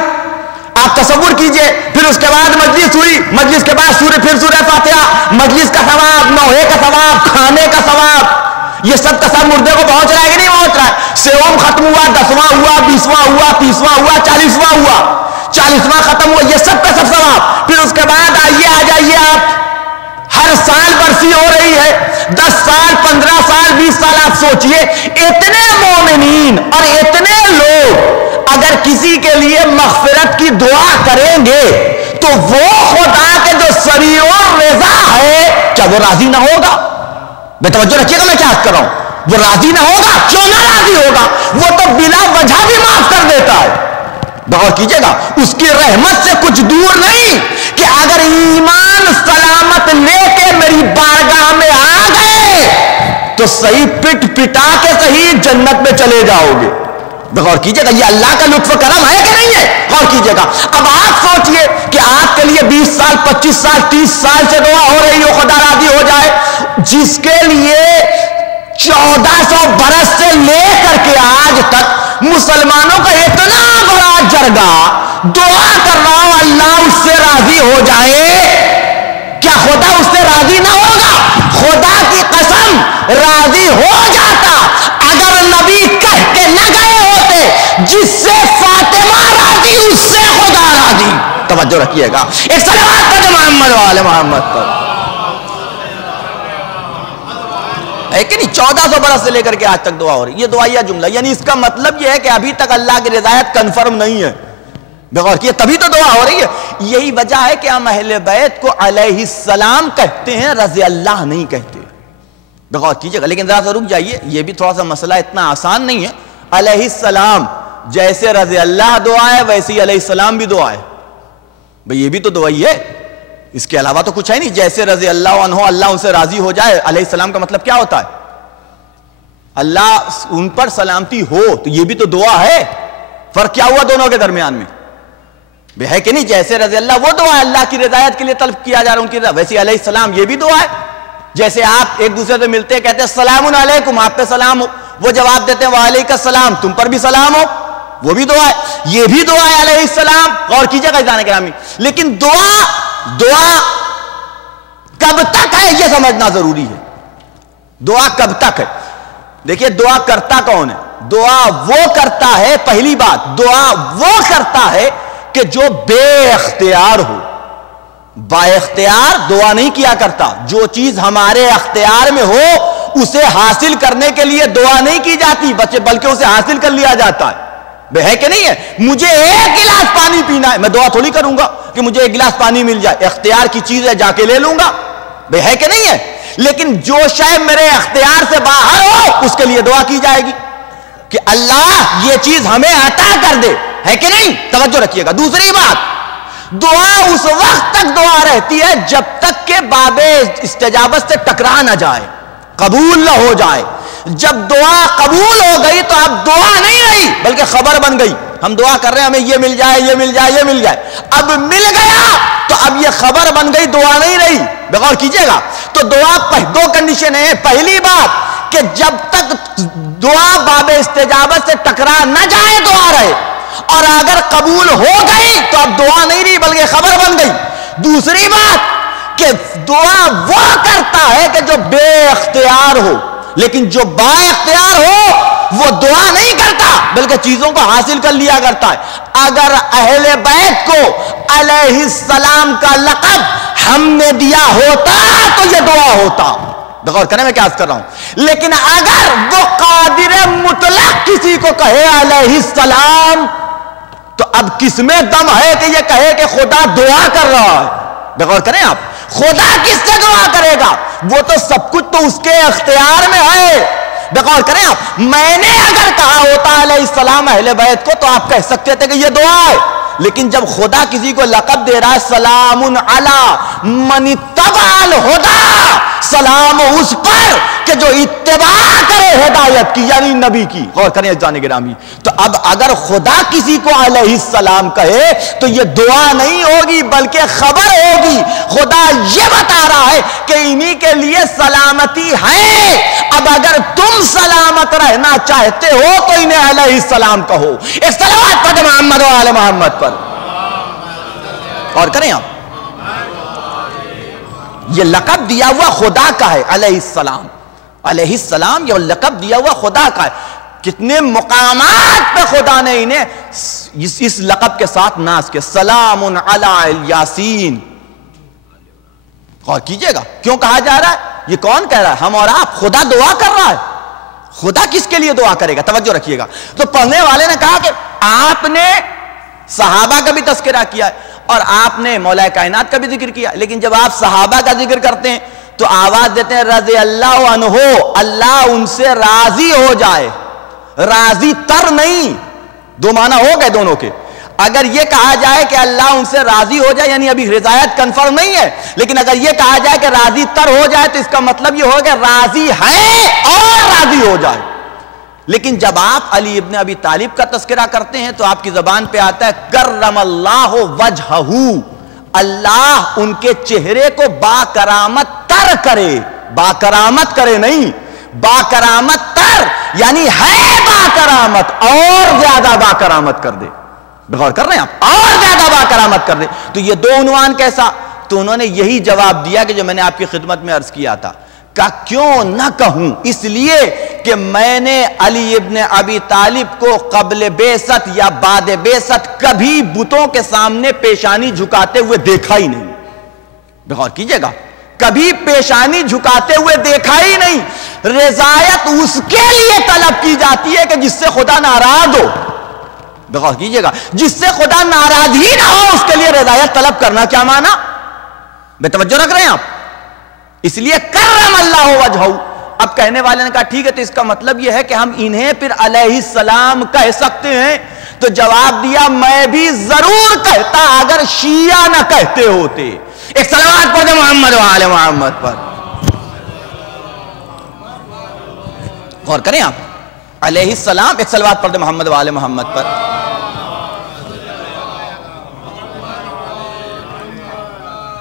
آپ تصور کیجئے. پھر اس کے بعد مجلس ہوئی، مجلس کے بعد پھر سورہ فاتحہ. مجلس کا ثواب، نوحے کا ثواب، کھانے کا ثواب، یہ سب کا سب مردے کو پہنچ رہا ہے کہ نہیں پہنچ رہا ہے؟ سیوم ختم ہوا، 10واں ہوا، 20واں ہوا، 30واں ہوا، 40واں ہوا، 40واں ختم ہوا، یہ سب کا سب ثواب. پھر اس کے بعد آ جائیے آپ، ہر سال برسی ہو رہی ہے، 10 سال 15 سال 20 سال. آپ سوچئے اتنے مومنین اور اتنے لوگ اگر کسی کے لیے مغفرت کی دعا کریں گے تو وہ خدا کے جو سریع الرضا ہے، کیا وہ راضی نہ ہوگا؟ بے توجہ رکھیے گا میں کیا کر رہا ہوں. وہ راضی نہ ہوگا؟ کیوں نہ راضی ہوگا؟ وہ تو بلا وجہ بھی معاف کر دیتا ہے. غور کیجئے گا، اس کی رحمت سے کچھ دور نہیں کہ اگر ایمان سلامت لے کے میری بارگاہ میں آ گئے تو صحیح پٹ پٹا کے صحیح جنت میں چلے جاؤ گے. غور کیجئے گا، یہ اللہ کا لطف کرم ہے کہ نہیں ہے؟ غور کیجئے گا. اب آپ سوچئے کہ آپ کے لیے 20 سال 25 سال 30 سال سے دعا ہو رہی ہو خدا راضی ہو جائے، جس کے لیے 1400 برس سے لے کر کے آج تک مسلمانوں کا اتنا بڑا جرگہ دعا کر رہا ہوں اللہ اس سے راضی ہو جائے، کیا خدا اس سے راضی نہ ہوگا؟ خدا کی قسم راضی ہو جاتا. اگر نبی کہہ کے نہ گئے جس سے فاطمہ راضی اس سے خدا راضی. توجہ رکھیے گا. ایک صلوات پڑھیں محمد و آل محمد پر. ہے کہ نہیں؟ 1400 برس سے لے کر کے آج تک دعا ہو رہی. یہ دعائیہ جملہ، یعنی اس کا مطلب یہ ہے کہ ابھی تک اللہ کی رضایت کنفرم نہیں ہے. بغور کیے تبھی تو دعا ہو رہی ہے. یہی وجہ ہے کہ ہم اہل بیت کو علیہ السلام کہتے ہیں، رضی اللہ نہیں کہتے. بغور کیجئے گا. لیکن ذرا سا رک جائیے، یہ بھی تھوڑا سا مسئلہ اتنا آسان نہیں ہے. علیہ السلام جیسے رضی اللہ دعا ہے ویسے ہی علیہ السلام بھی دعا ہے. بھئی یہ بھی تو دعا ہی ہے، اس کے علاوہ تو کچھ ہے نہیں. جیسے رضی اللہ عنہ اللہ ان سے راضی ہو جائے، علیہ السلام کا مطلب کیا ہوتا ہے؟ اللہ ان پر سلامتی ہو. تو یہ بھی تو دعا ہے. فرق کیا ہوا دونوں کے درمیان میں؟ ہے کہ نہیں؟ جیسے رضی اللہ وہ دعا ہے اللہ کی رضایت کے لیے طلب کیا جا رہا ان کی رضا، ویسے علیہ السلام یہ بھی دعا ہے. جیسے آپ ایک دوسرے سے ملتے ہیں کہتے ہیں السلام علیکم، آپ پہ سلام ہو، وہ جواب دیتے ہیں وعلیکم السلام، تم پر بھی سلام ہو، وہ بھی دعا ہے. یہ بھی دعا ہے علیہ السلام. غور کیجئے گا عزیزان گرامی. لیکن دعا کب تک ہے یہ سمجھنا ضروری ہے. دعا کب تک ہے؟ دیکھیے دعا کرتا کون ہے؟ دعا وہ کرتا ہے، پہلی بات دعا وہ کرتا ہے کہ جو بے اختیار ہو. با اختیار دعا نہیں کیا کرتا. جو چیز ہمارے اختیار میں ہو اسے حاصل کرنے کے لیے دعا نہیں کی جاتی بلکہ اسے حاصل کر لیا جاتا ہے. ہے کہ نہیں ہے؟ مجھے ایک گلاس پانی پینا ہے، میں دعا تھوڑی کروں گا کہ مجھے ایک گلاس پانی مل جائے. اختیار کی چیز ہے، جا کے لے لوں گا. ہے کہ نہیں ہے؟ لیکن جو شے میرے اختیار سے باہر ہو اس کے لیے دعا کی جائے گی کہ اللہ یہ چیز ہمیں عطا کر دے. ہے کہ نہیں؟ توجہ رکھیے گا. دوسری بات، دعا اس وقت تک دعا رہتی ہے جب تک کہ باب استجابت سے ٹکرا نہ جائے، قبول نہ ہو جائے. جب دعا قبول ہو گئی تو اب دعا نہیں رہی بلکہ خبر بن گئی. ہم دعا کر رہے ہیں ہمیں یہ مل جائے، یہ مل جائے، یہ مل جائے. اب مل گیا تو اب یہ خبر بن گئی، دعا نہیں رہی. بغور کیجئے گا. تو دعا دو کنڈیشن ہیں. پہلی بات کہ جب تک دعا باب استجابت سے ٹکرا نہ جائے دعا رہے، اور اگر قبول ہو گئی تو اب دعا نہیں رہی بلکہ خبر بن گئی. دوسری بات کہ دعا وہ کرتا ہے کہ جو بے اختیار ہو، لیکن جو با اختیار ہو وہ دعا نہیں کرتا بلکہ چیزوں کو حاصل کر لیا کرتا ہے. اگر اہل بیت کو علیہ السلام کا لقب ہم نے دیا ہوتا تو یہ دعا ہوتا. غور کرنے میں کیا عرض کر رہا ہوں. لیکن اگر وہ قادر مطلق کسی کو کہے علیہ السلام تو اب کس میں دم ہے کہ یہ کہے کہ خدا دعا کر رہا ہے؟ غور کریں آپ. خدا کس سے دعا کرے گا؟ وہ تو سب کچھ تو اس کے اختیار میں ہے. غور کریں آپ. میں نے اگر کہا ہوتا علیہ السلام اہل بیت کو تو آپ کہہ سکتے تھے کہ یہ دعا ہے. لیکن جب خدا کسی کو لقب دے رہا ہے سلام علی من اتبع الہدی، سلام اس پر کہ جو اتباع کرے ہدایت کی یعنی نبی کی. غور کریں جانے گرامی. تو اب اگر خدا کسی کو علیہ السلام کہے تو یہ دعا نہیں ہوگی بلکہ خبر ہوگی. خدا یہ بتا رہا ہے کہ انہی کے لیے سلامتی ہے. اب اگر تم سلامت رہنا چاہتے ہو تو انہیں علیہ السلام کہو. ایک صلوات پڑھیں محمد و آل محمد پر. اور کریں آپ. یہ لقب دیا ہوا خدا کا ہے علیہ السلام. علیہ السلام یہ لقب دیا ہوا خدا کا ہے. کتنے مقامات پہ خدا نے انہیں اس لقب کے ساتھ ناز کے سلام علی الیاسین. غور کیجئے گا کیوں کہا جا رہا ہے؟ یہ کون کہہ رہا ہے؟ ہم اور آپ. خدا دعا کر رہا ہے. خدا کس کے لیے دعا کرے گا؟ توجہ رکھیے گا. تو پڑھنے والے نے کہا کہ آپ نے صحابہ کا بھی تذکرہ کیا ہے اور آپ نے مولا کائنات کا بھی ذکر کیا. لیکن جب آپ صحابہ کا ذکر کرتے ہیں تو آواز دیتے ہیں رضی اللہ عنہ، اللہ ان سے راضی ہو جائے. راضی تر نہیں. دو معنی ہو گئے دونوں کے. اگر یہ کہا جائے کہ اللہ ان سے راضی ہو جائے یعنی ابھی رضایت کنفرم نہیں ہے، لیکن اگر یہ کہا جائے کہ راضی تر ہو جائے تو اس کا مطلب یہ ہوگا راضی ہے اور راضی ہو جائے. لیکن جب آپ علی ابن ابی طالب کا تذکرہ کرتے ہیں تو آپ کی زبان پہ آتا ہے کرم اللہ وجہہ، اللہ ان کے چہرے کو با کرامت تر کرے. با کرامت کرے نہیں، با کرامت تر یعنی ہے با کرامت اور زیادہ با کرامت کر دے. غور کر رہے ہیں آپ؟ اور زیادہ با کرامت کر دے. تو یہ دو عنوان کیسا؟ تو انہوں نے یہی جواب دیا کہ جو میں نے آپ کی خدمت میں عرض کیا تھا کا کیوں نہ کہوں، اس لیے کہ میں نے علی ابن ابی طالب کو قبل بعثت یا بعد بعثت کبھی بتوں کے سامنے پیشانی جھکاتے ہوئے دیکھا ہی نہیں. غور کیجئے گا، کبھی پیشانی جھکاتے ہوئے دیکھا ہی نہیں. رضایت اس کے لیے طلب کی جاتی ہے کہ جس سے خدا ناراض ہو. غور کیجئے گا، جس سے خدا ناراض ہی نہ ہو اس کے لیے رضایت طلب کرنا کیا معنی؟ بے توجہ رکھ رہے ہیں آپ؟ اس لیے کرم اللہ وجہہ. اب کہنے والے نے کہا ٹھیک ہے، تو اس کا مطلب یہ ہے کہ ہم انہیں پھر علیہ السلام کہہ سکتے ہیں؟ تو جواب دیا میں بھی ضرور کہتا اگر شیعہ نہ کہتے ہوتے. ایک صلوات پڑھ دے محمد و آل محمد پر. غور کریں آپ، علیہ السلام، ایک صلوات پڑھ دے محمد و آل محمد پر.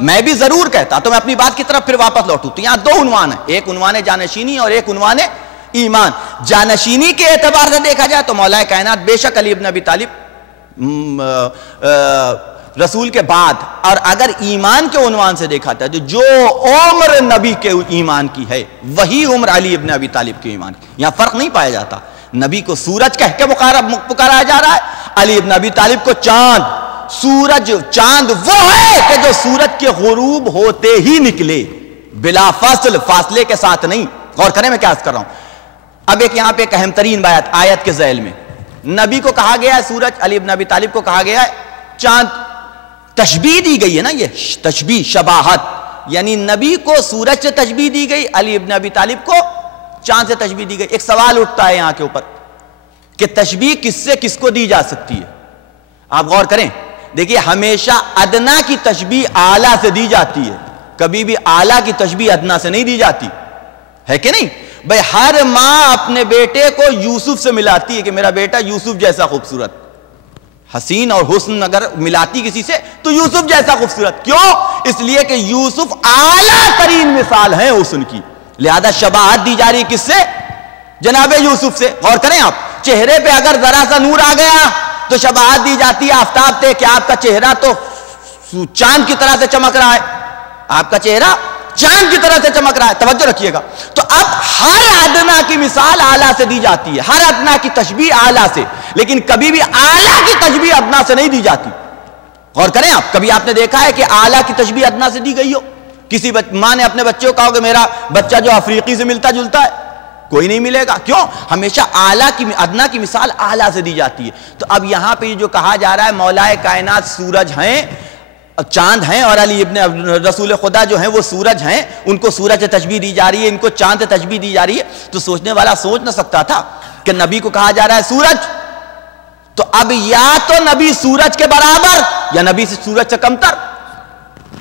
میں بھی ضرور کہتا. تو میں اپنی بات کی طرف پھر واپس لوٹوں. تو یہاں دو عنوان ہیں، ایک عنوان جانشینی اور ایک عنوان ایمان. جانشینی کے اعتبار سے دیکھا جائے تو مولا کائنات بے شک علی ابن ابی طالب رسول کے بعد، اور اگر ایمان کے عنوان سے دیکھا جائے تو جو عمر نبی کے ایمان کی ہے وہی عمر علی ابن ابی طالب کے ایمان کی. یہاں فرق نہیں پایا جاتا. نبی کو سورج کہہ کے پکارا جا رہا ہے، علی ابن ابی طالب کو چاند. سورج، چاند وہ ہے کہ جو سورج کے غروب ہوتے ہی نکلے، بلا فاصل، فاصلے کے ساتھ نہیں. غور کریں میں کیا عرض کر رہا ہوں. اب ایک یہاں پہ ایک اہم ترین بات آیت کے ذیل میں، نبی کو کہا گیا ہے سورج، علی ابن ابی طالب کو کہا گیا ہے چاند. تشبیہ دی گئی ہے نا، یہ تشبیہ، شباہت، یعنی نبی کو سورج سے تشبیہ دی گئی، علی ابن ابی طالب کو چاند سے تشبیہ دی گئی. ایک سوال اٹھتا ہے یہاں کے اوپر کہ تشبیہ کس سے کس کو دی جا سکتی ہے؟ آپ غور کریں. دیکھیے ہمیشہ ادنا کی تشبیہ اعلیٰ سے دی جاتی ہے، کبھی بھی اعلیٰ کی تشبیہ ادنا سے نہیں دی جاتی ہے کہ نہیں؟ بھئی ہر ماں اپنے بیٹے کو یوسف سے ملاتی ہے کہ میرا بیٹا یوسف جیسا خوبصورت. حسین اور حسن اگر ملاتی کسی سے تو یوسف جیسا خوبصورت. کیوں؟ اس لیے کہ یوسف اعلیٰ ترین مثال ہیں حسن کی، لہذا شباہت دی جا رہی کس سے؟ جناب یوسف سے. غور کریں آپ، چہرے پہ اگر ذرا سا نور آ گیا تو شباہت دی جاتی ہے آفتاب سے کہ آپ کا چہرہ تو چاند کی طرح سے چمک رہا ہے، آپ کا چہرہ چاند کی طرح سے چمک رہا ہے. توجہ رکھیے گا. تو اب ہر ادنا کی مثال اعلیٰ سے دی جاتی ہے، ہر ادنا کی تشبیہ اعلیٰ سے، لیکن کبھی بھی اعلیٰ کی تشبیہ ادنا سے نہیں دی جاتی. غور کریں آپ، کبھی آپ نے دیکھا ہے کہ اعلیٰ کی تشبیہ ادنا سے دی گئی ہو؟ کسی ماں نے اپنے بچے کو کہا کہ میرا بچہ جو افریقی سے ملتا جلتا ہے؟ کوئی نہیں ملے گا. کیوں؟ ہمیشہ اعلیٰ کی، ادنا کی مثال اعلیٰ سے دی جاتی ہے. تو اب یہاں پہ جو کہا جا رہا ہے مولا کائنات سورج ہیں، چاند ہیں، اور علی ابن رسول خدا جو ہیں وہ سورج ہیں، ان کو سورج سے تشبیہ دی جا رہی ہے، ان کو چاند سے تشبیہ دی جا رہی ہے. تو سوچنے والا سوچ نہ سکتا تھا کہ نبی کو کہا جا رہا ہے سورج، تو اب یا تو نبی سورج کے برابر یا نبی سے سورج سے کمتر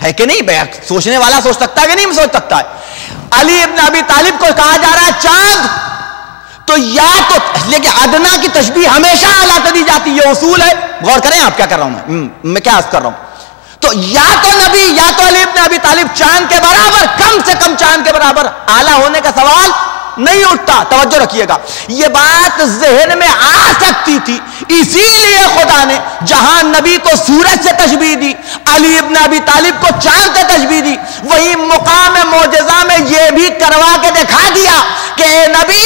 ہے کہ نہیں؟ سوچنے والا سوچ سکتا ہے کہ نہیں سوچ سکتا ہے؟ علی ابن ابی طالب کو کہا جا رہا ہے چاند، تو یا تو لیکن ادنا کی تشبیہ ہمیشہ اعلیٰ سے دی جاتی ہے، یہ اصول ہے. غور کریں آپ کیا کر رہا ہوں میں کیا عرض کر رہا ہوں. تو یا تو نبی یا تو علی ابن ابی طالب چاند کے برابر، کم سے کم چاند کے برابر، اعلیٰ ہونے کا سوال نہیں اٹھتا. توجہ رکھیے گا، یہ بات ذہن میں آ سکتی تھی، اسی لیے خدا نے جہاں نبی کو سورج سے تشبیہ دی، علی ابن ابی طالب کو چاند سے تشبیہ دی، وہی مقام معجزہ میں یہ بھی کروا کے دکھا دیا کہ اے نبی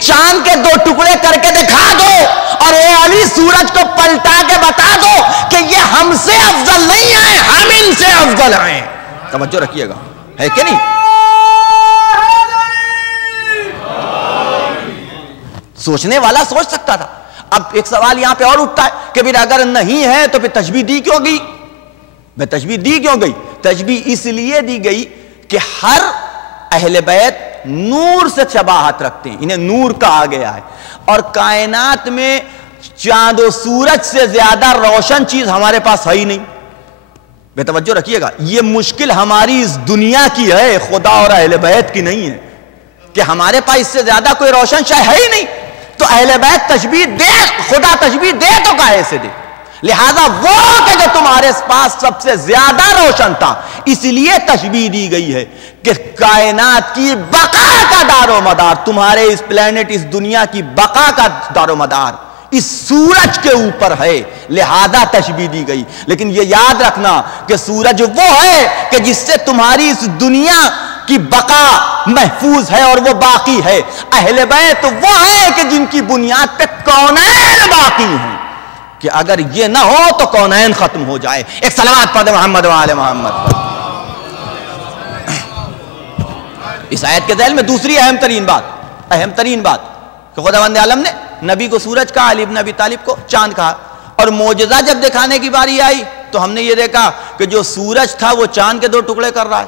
چاند کے 2 ٹکڑے کر کے دکھا دو، اور اے علی سورج کو پلٹا کے بتا دو کہ یہ ہم سے افضل نہیں ہیں، ہم ان سے افضل ہیں. توجہ رکھیے گا، ہے کہ نہیں؟ سوچنے والا سوچ سکتا تھا. اب ایک سوال یہاں پہ اور اٹھتا ہے کہ پھر اگر نہیں ہے تو پھر تشبیہ دی کیوں گئی؟ تشبیہ دی کیوں گئی؟ تشبیہ اس لیے دی گئی کہ ہر اہل بیت نور سے شباہت رکھتے ہیں، انہیں نور کہا گیا ہے، اور کائنات میں چاند و سورج سے زیادہ روشن چیز ہمارے پاس ہے ہی نہیں. بے توجہ رکھیے گا، یہ مشکل ہماری اس دنیا کی ہے، خدا اور اہل بیت کی نہیں ہے کہ ہمارے پاس اس سے زیادہ کوئی روشن شے ہے ہی نہیں. تو اہل بیت تشبیہ دے، خدا تشبیہ دے تو کہے سے دے. لہذا وہ کہ جو تمہارے پاس سب سے زیادہ روشن تھا، اس لیے تشبیہ دی گئی ہے کہ کائنات کی بقا کا دار و مدار، تمہارے اس پلانٹ، اس دنیا کی بقا کا دار و مدار اس سورج کے اوپر ہے، لہذا تشبیہ دی گئی. لیکن یہ یاد رکھنا کہ سورج وہ ہے کہ جس سے تمہاری اس دنیا کی بقا محفوظ ہے اور وہ باقی ہے. اہل بیت وہ ہے کہ جن کی بنیاد پہ کونین باقی ہیں, کہ اگر یہ نہ ہو تو کونین ختم ہو جائے. ایک صلوات پڑھ محمد و آل محمد. اس آیت کے ذیل میں دوسری اہم ترین بات کہ خداوند عالم نے نبی کو سورج کہا, علی بن ابی طالب کو چاند کہا. اور معجزہ جب دکھانے کی باری آئی تو ہم نے یہ دیکھا کہ جو سورج تھا وہ چاند کے 2 ٹکڑے کر رہا ہے,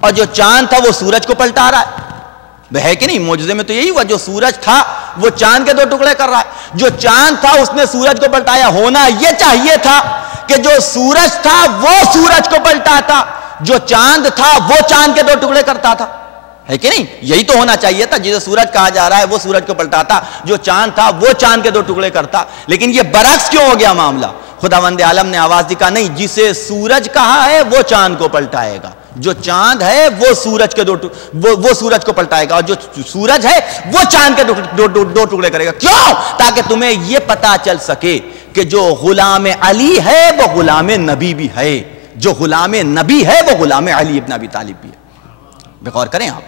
اور جو چاند تھا وہ سورج کو پلٹا رہا ہے. ہے کہ نہیں؟ معجزے میں تو یہی ہوا, جو سورج تھا وہ چاند کے 2 ٹکڑے کر رہا ہے. جو چاند تھا اس نے سورج کو پلٹایا. ہونا یہ چاہیے تھا کہ جو سورج تھا وہ سورج کو پلٹاتا, جو چاند تھا وہ چاند کے 2 ٹکڑے کرتا تھا. ہے کہ نہیں؟ یہی تو ہونا چاہیے تھا. جسے سورج کہا جا رہا ہے وہ سورج کو پلٹاتا, جو چاند تھا وہ چاند کے 2 ٹکڑے کرتا. لیکن یہ برعکس کیوں ہو گیا معاملہ؟ خداوند عالم نے آواز دکھا, نہیں, جسے سورج کہا ہے وہ چاند کو پلٹائے گا. جو چاند ہے وہ سورج کے وہ سورج کو پلٹائے گا, اور جو سورج ہے وہ چاند کے 2 ٹکڑے کرے گا. کیوں؟ تاکہ تمہیں یہ پتا چل سکے کہ جو غلام علی ہے وہ غلام نبی بھی ہے, جو غلام نبی ہے وہ غلام علی ابن ابی طالب بھی ہے. غور کریں آپ.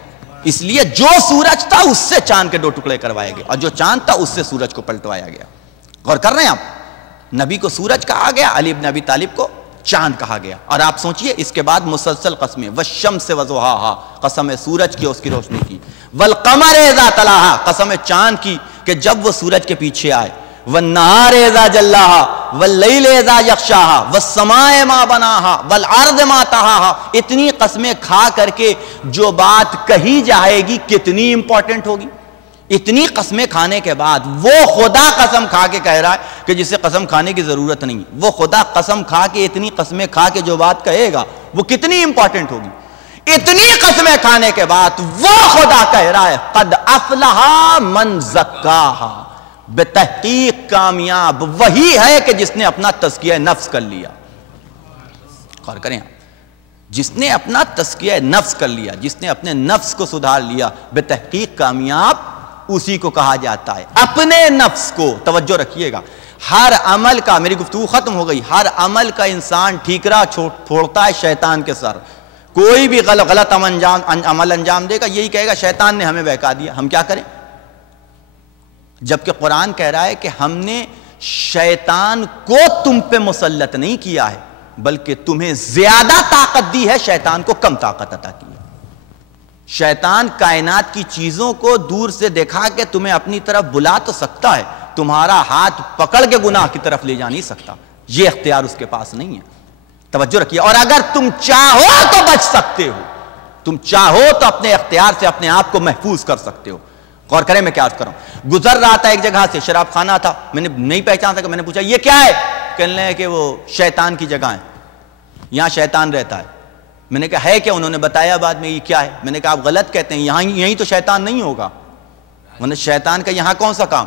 اس لیے جو سورج تھا اس سے چاند کے 2 ٹکڑے کروائے گئے, اور جو چاند تھا اس سے سورج کو پلٹوایا گیا. غور کر رہے ہیں آپ؟ نبی کو سورج کہا گیا, علی ابن ابی طالب کو چاند کہا گیا. اور آپ سوچئے اس کے بعد مسلسل قسمیں, والشمس وضحاها, قسم ہے سورج کی اس کی روشنی کی, والقمر اذا تلاها, قسم ہے چاند کی کہ جب وہ سورج کے پیچھے آئے, والنہار اذا جلاها, واللیل اذا یغشاها, والسماء ما بناها, والارض ما طحاها. اتنی قسمیں کھا کر کے جو بات کہی جائے گی کتنی امپورٹنٹ ہوگی. اتنی قسمیں کھانے کے بعد وہ خدا قسم کھا کے کہہ رہا ہے کہ جسے قسم کھانے کی ضرورت نہیں. وہ خدا قسم کھا کے, اتنی قسمیں کھا کے جو بات کہے گا وہ کتنی امپورٹنٹ ہوگی. اتنی قسمیں کھانے کے بعد وہ خدا کہہ رہا ہے قد افلح من زکاہا, بتحقیق کامیاب وہی ہے کہ جس نے اپنا تزکیہ نفس کر لیا. غور کریں, جس نے اپنا تزکیہ نفس کر لیا, جس نے اپنے نفس کو سدھار لیا, بتحقیق کامیاب اسی کو کہا جاتا ہے. اپنے نفس کو, توجہ رکھیے گا, ہر عمل کا, میری گفتگو ختم ہو گئی, ہر عمل کا انسان ٹھیکرا پھوڑتا ہے شیطان کے سر. کوئی بھی غلط عمل انجام دے گا, یہی کہے گا شیطان نے ہمیں بہکا دیا, ہم کیا کریں؟ جبکہ قرآن کہہ رہا ہے کہ ہم نے شیطان کو تم پہ مسلط نہیں کیا ہے, بلکہ تمہیں زیادہ طاقت دی ہے, شیطان کو کم طاقت عطا کی ہے. شیطان کائنات کی چیزوں کو دور سے دکھا کے تمہیں اپنی طرف بلا تو سکتا ہے, تمہارا ہاتھ پکڑ کے گناہ کی طرف لے جا نہیں سکتا. یہ اختیار اس کے پاس نہیں ہے. توجہ رکھیے. اور اگر تم چاہو تو بچ سکتے ہو, تم چاہو تو اپنے اختیار سے اپنے آپ کو محفوظ کر سکتے ہو. غور کریں, میں کیا عرض کروں, گزر رہا تھا ایک جگہ سے, شراب خانہ تھا, میں نے نہیں پہچان سکا, میں نے پوچھا یہ کیا ہے؟ کہنے لگے کہ وہ شیطان کی جگہ ہے, یہاں شیطان رہتا ہے. میں نے کہا ہے کیا؟ انہوں نے بتایا بعد میں یہ کیا ہے. میں نے کہا آپ غلط کہتے ہیں, یہیں تو شیطان نہیں ہوگا. ورنہ شیطان کا یہاں کون سا کام؟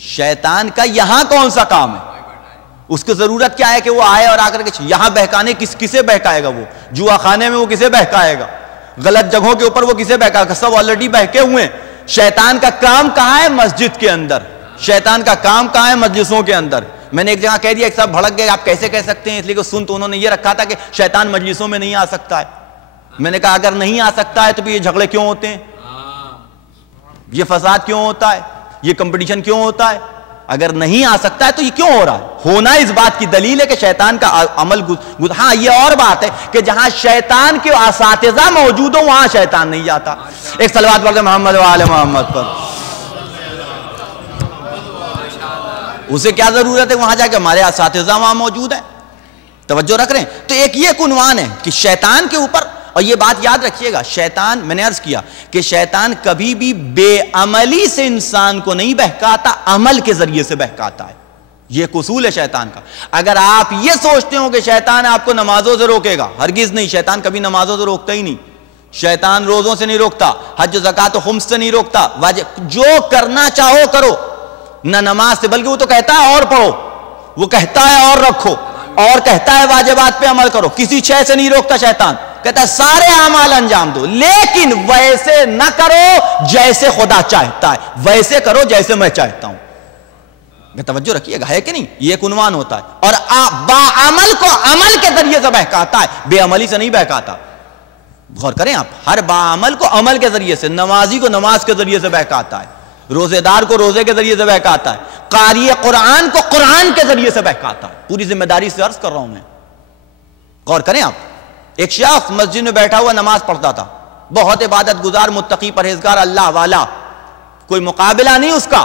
شیطان کا یہاں کون سا کام ہے؟ اس کو ضرورت کیا ہے کہ وہ آئے اور آ کر کے یہاں بہکانے, کسے بہکائے گا؟ وہ جوا خانے میں وہ کسے بہکائے گا؟ غلط جگہوں کے اوپر وہ کسے بہکائے گا؟ سب آلریڈی بہکے ہوئے ہیں. شیطان کا کام کہاں ہے؟ مسجد کے اندر. شیطان کا کام کہاں ہے؟ مجلسوں کے اندر. میں نے ایک جگہ کہہ دیا, ایک صاحب بھڑک گئے, آپ کیسے کہہ سکتے ہیں؟ اس لیے کہ سن تو انہوں نے یہ رکھا تھا کہ شیطان مجلسوں میں نہیں آ سکتا ہے. میں نے کہا اگر نہیں آ سکتا ہے تو یہ جھگڑے کیوں ہوتے ہیں, یہ فساد کیوں ہوتا ہے, یہ کمپٹیشن کیوں ہوتا ہے؟ اگر نہیں آ سکتا ہے تو یہ کیوں ہو رہا ہے؟ ہونا اس بات کی دلیل ہے کہ شیطان کا عمل ہاں یہ اور بات ہے کہ جہاں شیطان کے اساتذہ موجود ہو وہاں شیطان نہیں جاتا. ایک صلوات پڑھ دیں محمد و آل محمد پر. اسے کیا ضرورت ہے وہاں جا کے, ہمارے اساتذہ وہاں موجود ہیں. توجہ رکھ رہے ہیں. تو ایک یہ عنوان ہے کہ شیطان کے اوپر, اور یہ بات یاد رکھیے گا, شیطان, میں نے عرض کیا کہ شیطان کبھی بھی بے عملی سے انسان کو نہیں بہکاتا, عمل کے ذریعے سے بہکاتا ہے. یہ ایک اصول ہے شیطان کا. اگر آپ یہ سوچتے ہو کہ شیطان آپ کو نمازوں سے روکے گا, ہرگز نہیں. شیطان کبھی نمازوں سے روکتا ہی نہیں. شیطان روزوں سے نہیں روکتا, حج و زکات و خمس سے نہیں روکتا. جو کرنا چاہو کرو, نہ نماز سے, بلکہ وہ تو کہتا ہے اور پڑھو, وہ کہتا ہے اور رکھو, اور کہتا ہے واجبات پہ عمل کرو. کسی شے سے نہیں روکتا شیطان, کہتا ہے سارے اعمال انجام دو, لیکن ویسے نہ کرو جیسے خدا چاہتا ہے, ویسے کرو جیسے میں چاہتا ہوں. توجہ رکھیے گا, ہے کہ نہیں؟ یہ ایک عنوان ہوتا ہے. اور با عمل کو عمل کے ذریعے سے بہکاتا ہے, بے عملی سے نہیں بہکاتا. غور کریں آپ، ہر باعمل کو عمل کے ذریعے سے، نمازی کو نماز کے ذریعے سے بہکاتا ہے، روزے دار کو روزے کے ذریعے سے بہکاتا ہے، قاری قرآن کو قرآن کے ذریعے سے بہکاتا ہے. پوری ذمہ داری سے عرض کر رہا ہوں میں. غور کریں آپ، ایک شخص مسجد میں بیٹھا ہوا نماز پڑھتا تھا، بہت عبادت گزار، متقی، پرہیزگار، اللہ والا، کوئی مقابلہ نہیں اس کا،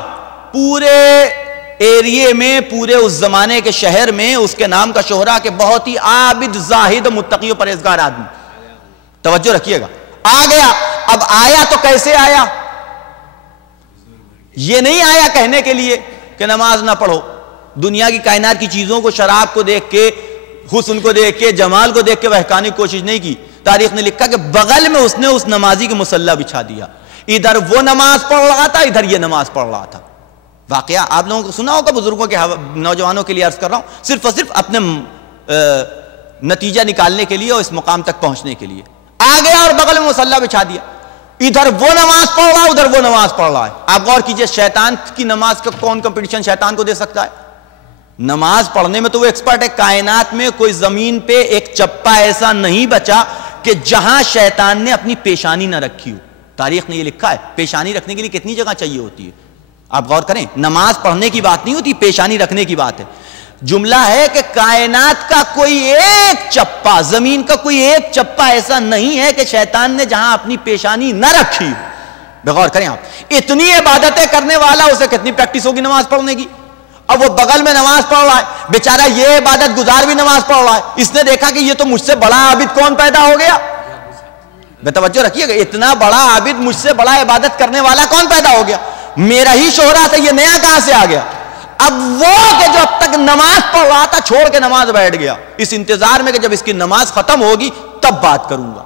پورے ایریے میں، پورے اس زمانے کے شہر میں اس کے نام کا شہرہ کہ بہت ہی عابد، زاہد، متقی و پرہیزگار آدمی. توجہ رکھیے گا. آ گیا. اب آیا تو کیسے آیا؟ یہ نہیں آیا کہنے کے لیے کہ نماز نہ پڑھو. دنیا کی کائنات کی چیزوں کو، شراب کو دیکھ کے، حسن کو دیکھ کے، جمال کو دیکھ کے بہکانے کی کوشش نہیں کی. تاریخ نے لکھا کہ بغل میں اس نے اس نمازی کے مصلی بچھا دیا. ادھر وہ نماز پڑھ رہا تھا، ادھر یہ نماز پڑھ رہا تھا. واقعہ آپ لوگوں کو سنا ہوگا، بزرگوں کے، نوجوانوں کے لیے عرض کر رہا ہوں، صرف اور صرف اپنے نتیجہ نکالنے کے لیے اور اس مقام تک پہنچنے کے لیے. آ گیا اور بغل میں مصلی بچھا دیا. ادھر وہ نماز پڑھ رہا ہے، ادھر وہ نماز پڑھ رہا ہے. آپ غور کیجئے، شیطان کی نماز کا کون کمپٹیشن شیطان کو دے سکتا ہے؟ نماز پڑھنے میں تو وہ ایکسپرٹ ہے. کائنات میں کوئی زمین پہ ایک چپا ایسا نہیں بچا کہ جہاں شیطان نے اپنی پیشانی نہ رکھی ہو. تاریخ نے یہ لکھا ہے، پیشانی رکھنے کے لیے کتنی جگہ چاہیے ہوتی ہے. آپ غور کریں، نماز پڑھنے کی بات نہیں ہوتی، پیشانی رکھنے کی بات ہے. جملہ ہے کہ کائنات کا کوئی ایک چپا، زمین کا کوئی ایک چپا ایسا نہیں ہے کہ شیطان نے جہاں اپنی پیشانی نہ رکھی ہو. بغور کریں آپ، اتنی عبادتیں کرنے والا، اسے کتنی پریکٹس ہوگی نماز پڑھنے کی. اب وہ بغل میں نماز پڑھ رہا ہے، بیچارہ یہ عبادت گزار بھی نماز پڑھ رہا ہے. اس نے دیکھا کہ یہ تو مجھ سے بڑا عابد کون پیدا ہو گیا. بے توجہ رکھیے گا، اتنا بڑا عابد، مجھ سے بڑا عبادت کرنے والا کون پیدا ہو گیا. میرا ہی شوہرہ تھا، یہ نیا کہاں سے آ گیا. اب وہ کہ جو اب تک نماز پڑھ رہا تھا چھوڑ کے نماز بیٹھ گیا، اس انتظار میں کہ جب اس کی نماز ختم ہوگی تب بات کروں گا.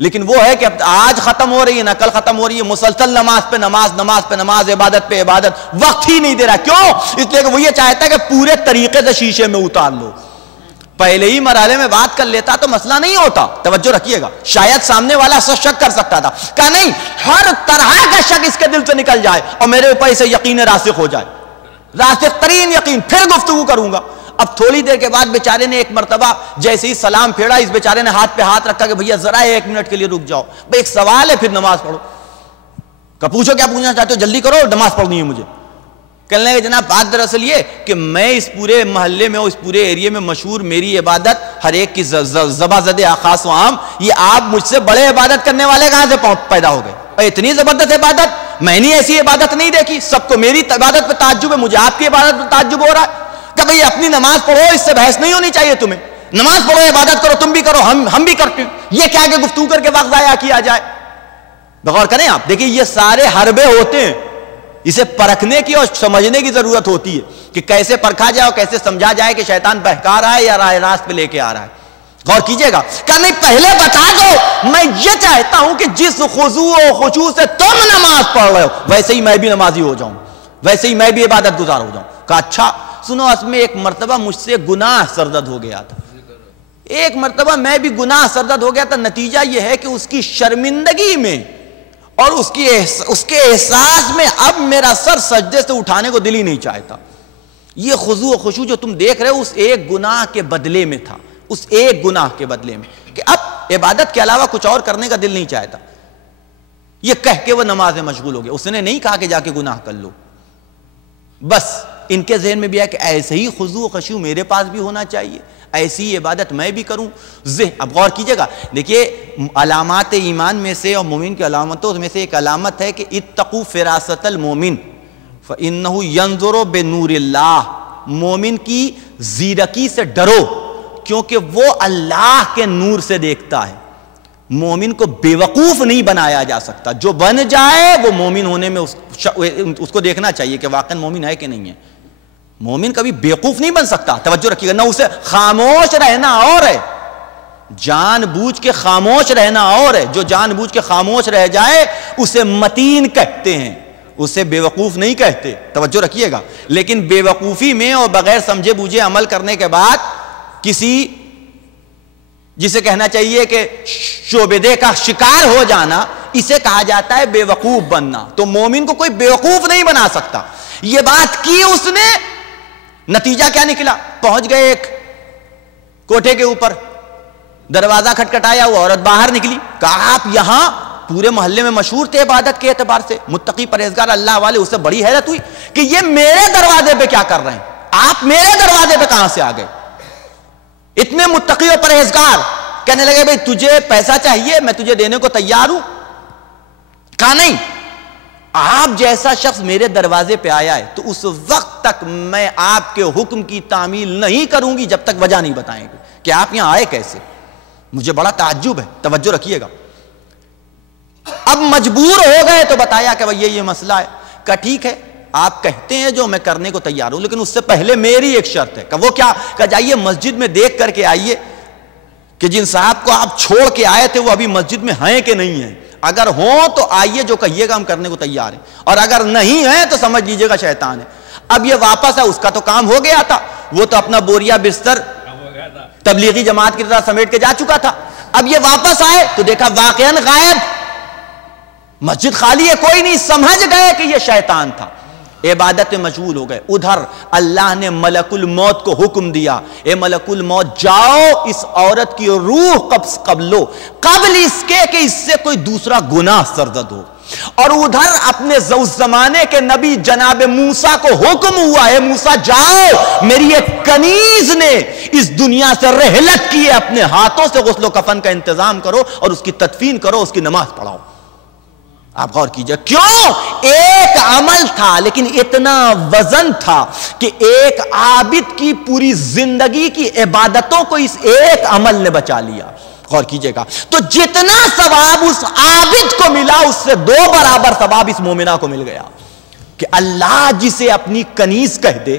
لیکن وہ ہے کہ اب آج ختم ہو رہی ہے، نہ کل ختم ہو رہی ہے، مسلسل نماز پہ نماز، نماز پہ نماز، عبادت پہ عبادت، وقت ہی نہیں دے رہا. کیوں؟ اس لیے کہ وہ یہ چاہتا ہے کہ پورے طریقے سے شیشے میں اتار لو. پہلے ہی مرحلے میں بات کر لیتا تو مسئلہ نہیں ہوتا. توجہ رکھیے گا. شاید سامنے والا شک کر سکتا تھا، کہا نہیں، ہر طرح کا شک اس کے دل سے نکل جائے اور میرے اوپر اسے یقین راسخ ہو جائے، راسخ ترین یقین، پھر گفتگو کروں گا. اب تھوڑی دیر کے بعد بیچارے نے ایک مرتبہ جیسے ہی سلام پھیرا، اس بیچارے نے ہاتھ پہ ہاتھ رکھا کہ بھیا ذرا 1 منٹ کے لیے رک جاؤ، بھئی ایک سوال ہے، پھر نماز پڑھو. کہ پوچھو کیا پوچھنا چاہتے ہو، جلدی کرو، نماز پڑھنی ہے مجھے. کہنے لگے جناب بات دراصل یہ کہ میں اس پورے محلے میں، اس پورے ایریے میں مشہور، میری عبادت ہر ایک کی زبا زدے خاص و عام، یہ آپ مجھ سے بڑے عبادت کرنے والے کہاں سے پیدا ہو گئے. اتنی زبردست عبادت میں نے ایسی عبادت نہیں دیکھی. سب کو میری عبادت پہ تعجب ہے، مجھے آپ کی عبادت پہ تعجب ہو رہا ہے. کہ بھئی اپنی نماز پڑھو، اس سے بحث نہیں ہونی چاہیے تمہیں. نماز پڑھو، عبادت کرو، تم بھی کرو، ہم بھی کرتے ہیں. یہ کیا کہ گفتگو کر کے وقت ضائع کیا جائے. غور کریں آپ، دیکھیں یہ سارے حربے ہوتے ہیں. اسے پرکھنے کی اور سمجھنے کی ضرورت ہوتی ہے کہ کیسے پرکھا جائے اور کیسے سمجھا جائے کہ شیطان بہکا رہا ہے یا راہ راست پہ لے کے آ رہا ہے. غور کیجئے گا کہ نہیں، پہلے بتا دو، میں یہ چاہتا ہوں کہ جس خضوع و خشوع سے تم نماز پڑھ رہے ہو ویسے ہی میں بھی نمازی ہو جاؤں، ویسے ہی میں بھی عبادت گزار ہو جاؤں. کہا اچھا سنو، اس میں ایک مرتبہ مجھ سے گناہ سرزد ہو گیا تھا، ایک مرتبہ میں بھی گناہ سرزد ہو گیا تھا. نتیجہ یہ ہے کہ اس کی شرمندگی میں اور اس کے احساس میں اب میرا سر سجدے سے اٹھانے کو دل ہی نہیں چاہتا. یہ خضوع و خشوع جو تم دیکھ رہے ہو اس ایک گناہ کے بدلے میں تھا، اس ایک گناہ کے بدلے میں کہ اب عبادت کے علاوہ کچھ اور کرنے کا دل نہیں چاہتا. یہ کہہ کے وہ نماز میں مشغول ہو گیا. اس نے نہیں کہا کہ جا کے گناہ کر لو، بس ان کے ذہن میں بھی ہے کہ ایسے ہی خضوع و خشوع میرے پاس بھی ہونا چاہیے، ایسی عبادت میں بھی کروں. اب غور کیجئے گا، دیکھیے علامات ایمان میں سے اور مومن کی علامتوں میں سے ایک علامت ہے کہ اتقوا فراست المومن فإنہ ینظر بنور اللہ. مومن کی زیرکی سے ڈرو کیونکہ وہ اللہ کے نور سے دیکھتا ہے. مومن کو بیوقوف نہیں بنایا جا سکتا، جو بن جائے وہ مومن ہونے میں اس کو دیکھنا چاہیے کہ واقعا مومن ہے کہ نہیں ہے. مومن کبھی بیوقوف نہیں بن سکتا. توجہ رکھیے گا، نہ اسے خاموش رہنا اور ہے، جان بوجھ کے خاموش رہنا اور ہے. جو جان بوجھ کے خاموش رہ جائے اسے متین کہتے ہیں، اسے بیوقوف نہیں کہتے. توجہ رکھیے گا. لیکن بیوقوفی میں اور بغیر سمجھے بوجھے عمل کرنے کے بعد کسی جسے کہنا چاہیے کہ شعبدے کا شکار ہو جانا، اسے کہا جاتا ہے بے وقوف بننا. تو مومن کو کوئی بے وقوف نہیں بنا سکتا. یہ بات کی اس نے، نتیجہ کیا نکلا؟ پہنچ گئے ایک کوٹھے کے اوپر، دروازہ کھٹکھٹایا، وہ عورت باہر نکلی، کہا آپ یہاں؟ پورے محلے میں مشہور تھے عبادت کے اعتبار سے، متقی پرہیزگار اللہ والے، اسے بڑی حیرت ہوئی کہ یہ میرے دروازے پہ کیا کر رہے ہیں، آپ میرے دروازے پہ کہاں سے آ گئے؟ اتنے متقی و پرہیزگار، کہنے لگے بھئی تجھے پیسہ چاہیے، میں تجھے دینے کو تیار ہوں۔ کہا نہیں، آپ جیسا شخص میرے دروازے پہ آیا ہے تو اس وقت تک میں آپ کے حکم کی تعمیل نہیں کروں گی جب تک وجہ نہیں بتائیں گے کہ آپ یہاں آئے کیسے، مجھے بڑا تعجب ہے، توجہ رکھیے گا۔ اب مجبور ہو گئے تو بتایا کہ بھئی یہ مسئلہ ہے، کہا ٹھیک ہے آپ کہتے ہیں جو، میں کرنے کو تیار ہوں، لیکن اس سے پہلے میری ایک شرط ہے۔ کہ وہ کیا؟ کہ جائیے مسجد میں دیکھ کر کے آئیے کہ جن صاحب کو آپ چھوڑ کے آئے تھے وہ ابھی مسجد میں ہیں کہ نہیں ہیں، اگر ہوں تو آئیے، جو کہیے گا ہم کرنے کو تیار ہیں، اور اگر نہیں ہیں تو سمجھ لیجئے گا شیطان ہے۔ اب یہ واپس ہے، اس کا تو کام ہو گیا تھا، وہ تو اپنا بوریا بستر تبلیغی جماعت کی طرح سمیٹ کے جا چکا تھا۔ اب یہ واپس آئے تو دیکھا واقعاً غائب، مسجد خالی ہے، کوئی نہیں، سمجھ گئے کہ یہ شیطان تھا، عبادت میں مشغول ہو گئے۔ ادھر اللہ نے ملک الموت کو حکم دیا، اے ملک الموت جاؤ اس عورت کی روح قبض لو، قبل اس کے کہ اس سے کوئی دوسرا گناہ سرزد ہو۔ اور ادھر اپنے زمانے کے نبی جناب موسیٰ کو حکم ہوا، اے موسیٰ جاؤ، میری ایک کنیز نے اس دنیا سے رحلت کی ہے، اپنے ہاتھوں سے غسل و کفن کا انتظام کرو اور اس کی تدفین کرو، اس کی نماز پڑھاؤ۔ آپ غور کیجئے، کیوں؟ ایک عمل تھا لیکن اتنا وزن تھا کہ ایک عابد کی پوری زندگی کی عبادتوں کو اس ایک عمل نے بچا لیا۔ غور کیجئے گا، تو جتنا ثواب اس عابد کو ملا اس سے 2 برابر ثواب اس مومنہ کو مل گیا۔ کہ اللہ جسے اپنی کنیز کہہ دے،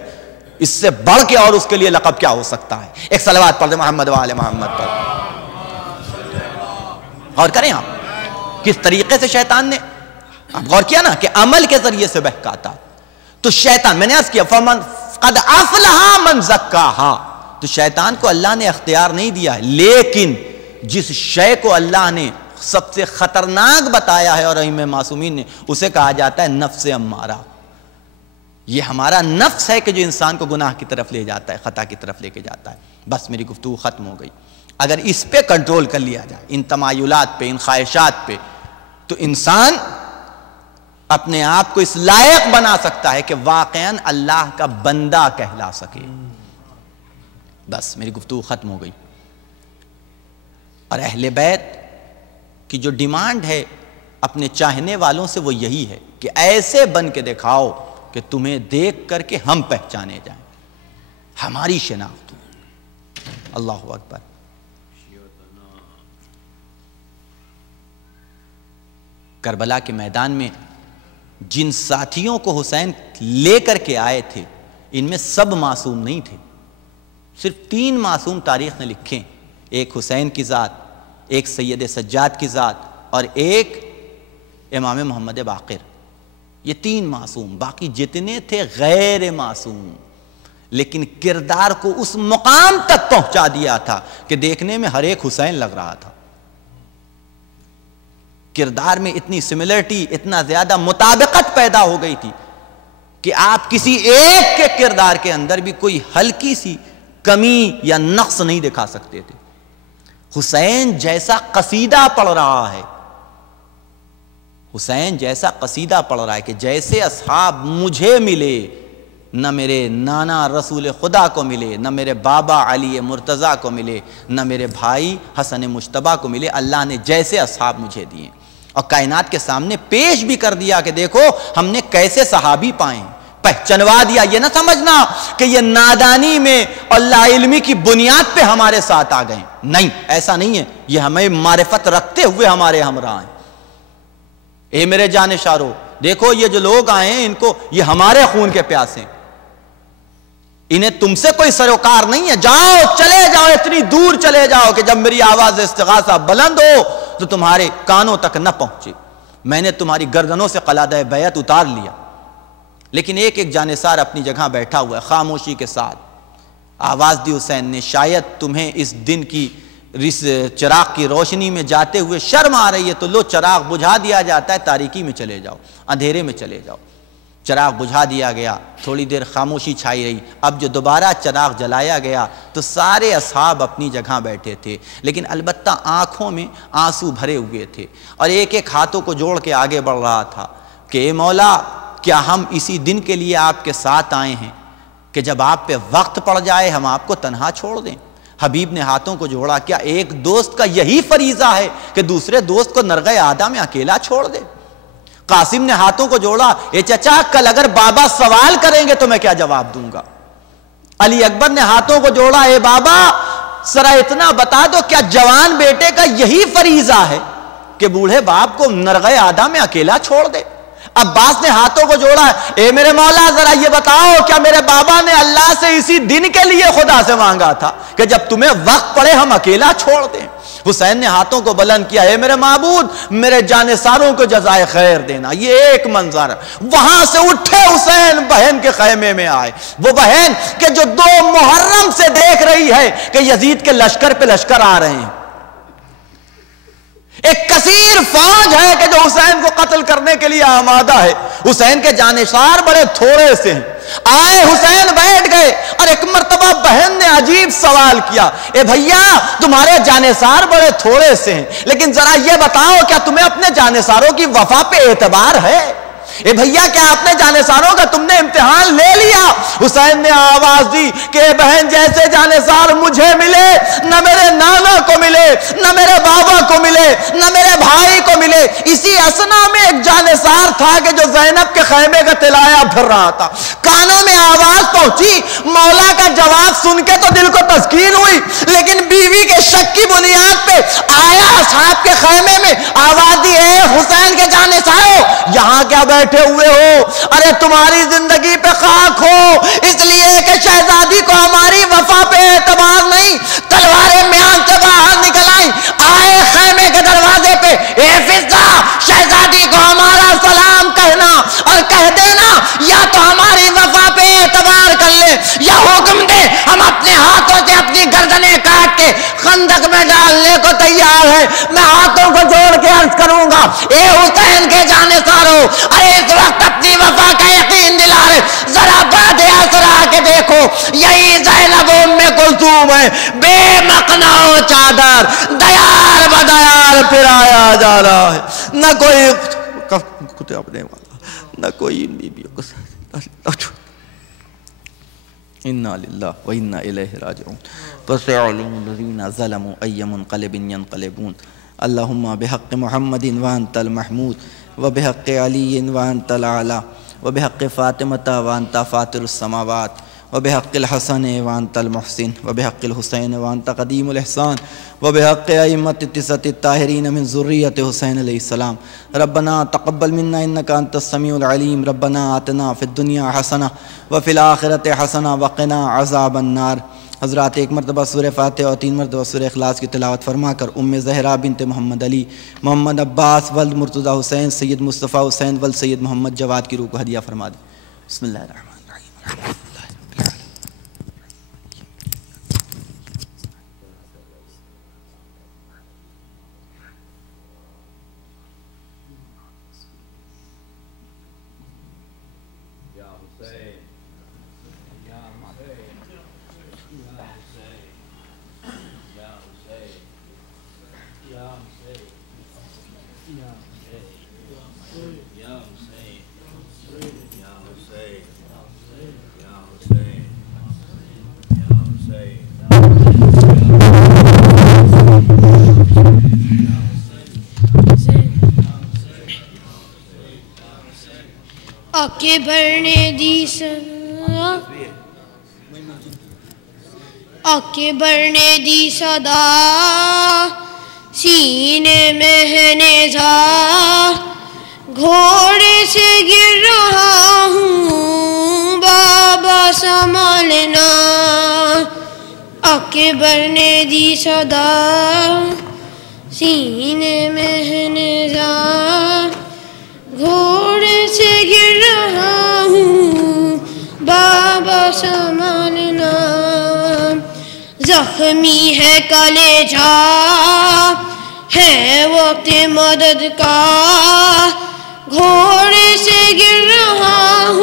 اس سے بڑھ کے اور اس کے لیے لقب کیا ہو سکتا ہے؟ ایک صلوات پڑھ دیں محمد و آل محمد پر۔ غور کریں آپ کس طریقے سے شیطان نے، آپ غور کیا نا کہ عمل کے ذریعے سے بہکاتا۔ تو شیطان، میں نے عرض کیا فمن قد افلح من زکاہا، تو شیطان کو اللہ نے اختیار نہیں دیا ہے، لیکن جس شے کو اللہ نے سب سے خطرناک بتایا ہے اور ائمہ معصومین نے، اسے کہا جاتا ہے نفس امارہ۔ یہ ہمارا نفس ہے کہ جو انسان کو گناہ کی طرف لے جاتا ہے، خطا کی طرف لے کے جاتا ہے۔ بس میری گفتگو ختم ہو گئی۔ اگر اس پہ کنٹرول کر لیا جائے، ان تمایلات پہ، ان خواہشات پہ، تو انسان اپنے آپ کو اس لائق بنا سکتا ہے کہ واقعاً اللہ کا بندہ کہلا سکے۔ بس میری گفتگو ختم ہو گئی۔ اور اہل بیت کی جو ڈیمانڈ ہے اپنے چاہنے والوں سے وہ یہی ہے کہ ایسے بن کے دکھاؤ کہ تمہیں دیکھ کر کے ہم پہچانے جائیں، ہماری شناخت ہو۔ اللہ اکبر۔ کربلا کے میدان میں جن ساتھیوں کو حسین لے کر کے آئے تھے، ان میں سب معصوم نہیں تھے، صرف 3 معصوم تاریخ نے لکھے، ایک حسین کی ذات، ایک سید سجاد کی ذات، اور ایک امام محمد باقر۔ یہ 3 معصوم، باقی جتنے تھے غیر معصوم، لیکن کردار کو اس مقام تک پہنچا دیا تھا کہ دیکھنے میں ہر ایک حسین لگ رہا تھا۔ کردار میں اتنی سملرٹی، اتنا زیادہ مطابقت پیدا ہو گئی تھی کہ آپ کسی ایک کے کردار کے اندر بھی کوئی ہلکی سی کمی یا نقص نہیں دکھا سکتے تھے۔ حسین جیسا قصیدہ پڑھ رہا ہے، حسین جیسا قصیدہ پڑھ رہا ہے کہ جیسے اصحاب مجھے ملے، نہ میرے نانا رسول خدا کو ملے، نہ میرے بابا علی مرتضیٰ کو ملے، نہ میرے بھائی حسن مجتبیٰ کو ملے، اللہ نے جیسے اصحاب مجھے دیے اور کائنات کے سامنے پیش بھی کر دیا کہ دیکھو ہم نے کیسے صحابی پائے، پہچنوا دیا۔ یہ نہ سمجھنا کہ یہ نادانی میں اور لا علمی کی بنیاد پہ ہمارے ساتھ آ گئے، نہیں، ایسا نہیں ہے، یہ ہمیں معرفت رکھتے ہوئے ہمارے ہمراہ ہیں۔ اے میرے جانشارو، دیکھو یہ جو لوگ آئے ہیں، ان کو یہ ہمارے خون کے پیاسے ہیں، انہیں تم سے کوئی سروکار نہیں ہے، جاؤ، چلے جاؤ، اتنی دور چلے جاؤ کہ جب میری آواز استغاثہ بلند ہو تو تمہارے کانوں تک نہ پہنچے۔ میں نے تمہاری گردنوں سے قلادہ بیعت اتار لیا، لیکن ایک ایک جانثار اپنی جگہ بیٹھا ہوا ہے، خاموشی کے ساتھ آواز دی حسین نے، شاید تمہیں اس دن کی چراغ کی روشنی میں جاتے ہوئے شرم آ رہی ہے تو لو چراغ بجھا دیا جاتا ہے، تاریکی میں چلے جاؤ، اندھیرے میں چلے جاؤ۔ چراغ بجھا دیا گیا، تھوڑی دیر خاموشی چھائی رہی، اب جو دوبارہ چراغ جلایا گیا تو سارے اصحاب اپنی جگہ بیٹھے تھے، لیکن البتہ آنکھوں میں آنسو بھرے ہوئے تھے، اور ایک ایک ہاتھوں کو جوڑ کے آگے بڑھ رہا تھا کہ اے مولا، کیا ہم اسی دن کے لیے آپ کے ساتھ آئے ہیں کہ جب آپ پہ وقت پڑ جائے ہم آپ کو تنہا چھوڑ دیں؟ حبیب نے ہاتھوں کو جوڑا، کیا ایک دوست کا یہی فریضہ ہے کہ دوسرے دوست کو نرغہ آدھا میں اکیلا چھوڑ دے؟ قاسم نے ہاتھوں کو جوڑا، اے چچا، کل اگر بابا سوال کریں گے تو میں کیا جواب دوں گا؟ علی اکبر نے ہاتھوں کو جوڑا، اے بابا ذرا اتنا بتا دو، کیا جوان بیٹے کا یہی فریضہ ہے کہ بوڑھے باپ کو نرغہ آدھا میں اکیلا چھوڑ دے؟ عباس نے ہاتھوں کو جوڑا، اے میرے مولا ذرا یہ بتاؤ، کیا میرے بابا نے اللہ سے اسی دن کے لیے خدا سے مانگا تھا کہ جب تمہیں وقت پڑے ہم اکیلا چھوڑ دیں؟ حسین نے ہاتھوں کو بلند کیا، اے میرے معبود، میرے جانثاروں کو جزائے خیر دینا۔ یہ ایک منظر، وہاں سے اٹھے حسین بہن کے خیمے میں آئے، وہ بہن کہ جو 2 محرم سے دیکھ رہی ہے کہ یزید کے لشکر پہ لشکر آ رہے ہیں، ایک کثیر فوج ہے کہ جو حسین کو قتل کرنے کے لیے آمادہ ہے، حسین کے جانشار بڑے تھوڑے سے ہیں، آئے حسین بیٹھ گئے، اور ایک مرتبہ بہن نے عجیب سوال کیا، اے بھیا تمہارے جانشار بڑے تھوڑے سے ہیں، لیکن ذرا یہ بتاؤ کیا تمہیں اپنے جانشاروں کی وفا پہ اعتبار ہے؟ اے بھیا کیا اپنے جانشاروں کا تم نے امتحان لے لیا؟ حسین نے آواز دی کہ اے بہن، جیسے جانشار مجھے ملے نہ میرے نانا کو ملے، نہ میرے بابا کو ملے، نہ میرے بھائی کو ملے۔ اسی اسنا میں ایک جانشار تھا کہ جو زینب کے خیمے کا تلایا پھر رہا تھا، کانوں میں آواز پہنچی، مولا کا جواب سن کے تو دل کو تسکین ہوئی، لیکن بیوی کے شک کی بنیاد پہ آیا اصحاب کے خیمے میں، آواز دی، اے حسین کے جانشاروں، یہاں کیا بیٹھے ہوئے ہو؟ ارے تمہاری زندگی پہ خاک ہو، اس لیے کہ شہزادی کو ہماری وفا پہ اعتبار نہیں۔ تلواریں میان سے باہر نکل آئیں، آئے خیمے کے دروازے پہ، اے فضہ، شہزادی کو ہمارا سلام کہنا اور کہہ دینا، یا تو ہماری وفا پہ اعتبار کر لے یا حکم دے ہم اپنے ہاتھوں سے اپنی گردنیں کاٹ کے خندق میں ڈالنے کو تیار ہے۔ میں ہاتھوں کو جوڑ کے عرض کروں گا، اے حسین کے جانشاروں، ارے اس وقت اپنی وفا کا یقین دلا رہے، ذرا بعد اثر آ کے دیکھو، یہی زینب ام کلثوم ہے، بے مقنا و چادر، دیار بدیار پھرایا جا رہا ہے، نہ کوئی کتے اپنے والا، نہ کوئی ان بیبیوں کو انا للہ و انا الیہ راجعون۔ فسيعلم الذين ظلموا أي منقلب ينقلبون۔ اللهم بحق محمد وأنت المحمود، وبحق علي وأنت الأعلى، وبحق فاطمة وأنت فاطر السماوات، وبحق الحسن وأنت المحسن، وبحق الحسين وأنت قديم الإحسان، وبحق أئمة التسعة الطاهرين من ذرية حسين عليه السلام۔ ربنا تقبل منا إنك أنت السميع العليم، ربنا آتنا في الدنيا حسنة وفي الآخرة حسنة وقنا عذاب النار۔ حضرات ایک مرتبہ سورہ فاتحہ اور 3 مرتبہ سورہ اخلاص کی تلاوت فرما کر ام زہرا بنت محمد علی، محمد عباس ولد مرتضیٰ حسین، سید مصطفیٰ حسین ولد سید محمد جواد کی روح کو ہدیہ فرما دیں۔ بسم اللہ الرحمن الرحیم۔ اکبر نے دی صدا، اکبر نے دی صدا، سینے میں ہے نیزہ، گھوڑے سے گر رہا ہوں بابا سنبھالنا۔ اکبر نے دی صدا، سینے میں ہے نیزہ، گھوڑے سے گر رہا ہوں بابا سنبھالنا۔ زخمی ہے کلیجہ، ہے وقت مدد کا، گھوڑے سے گر رہا ہوں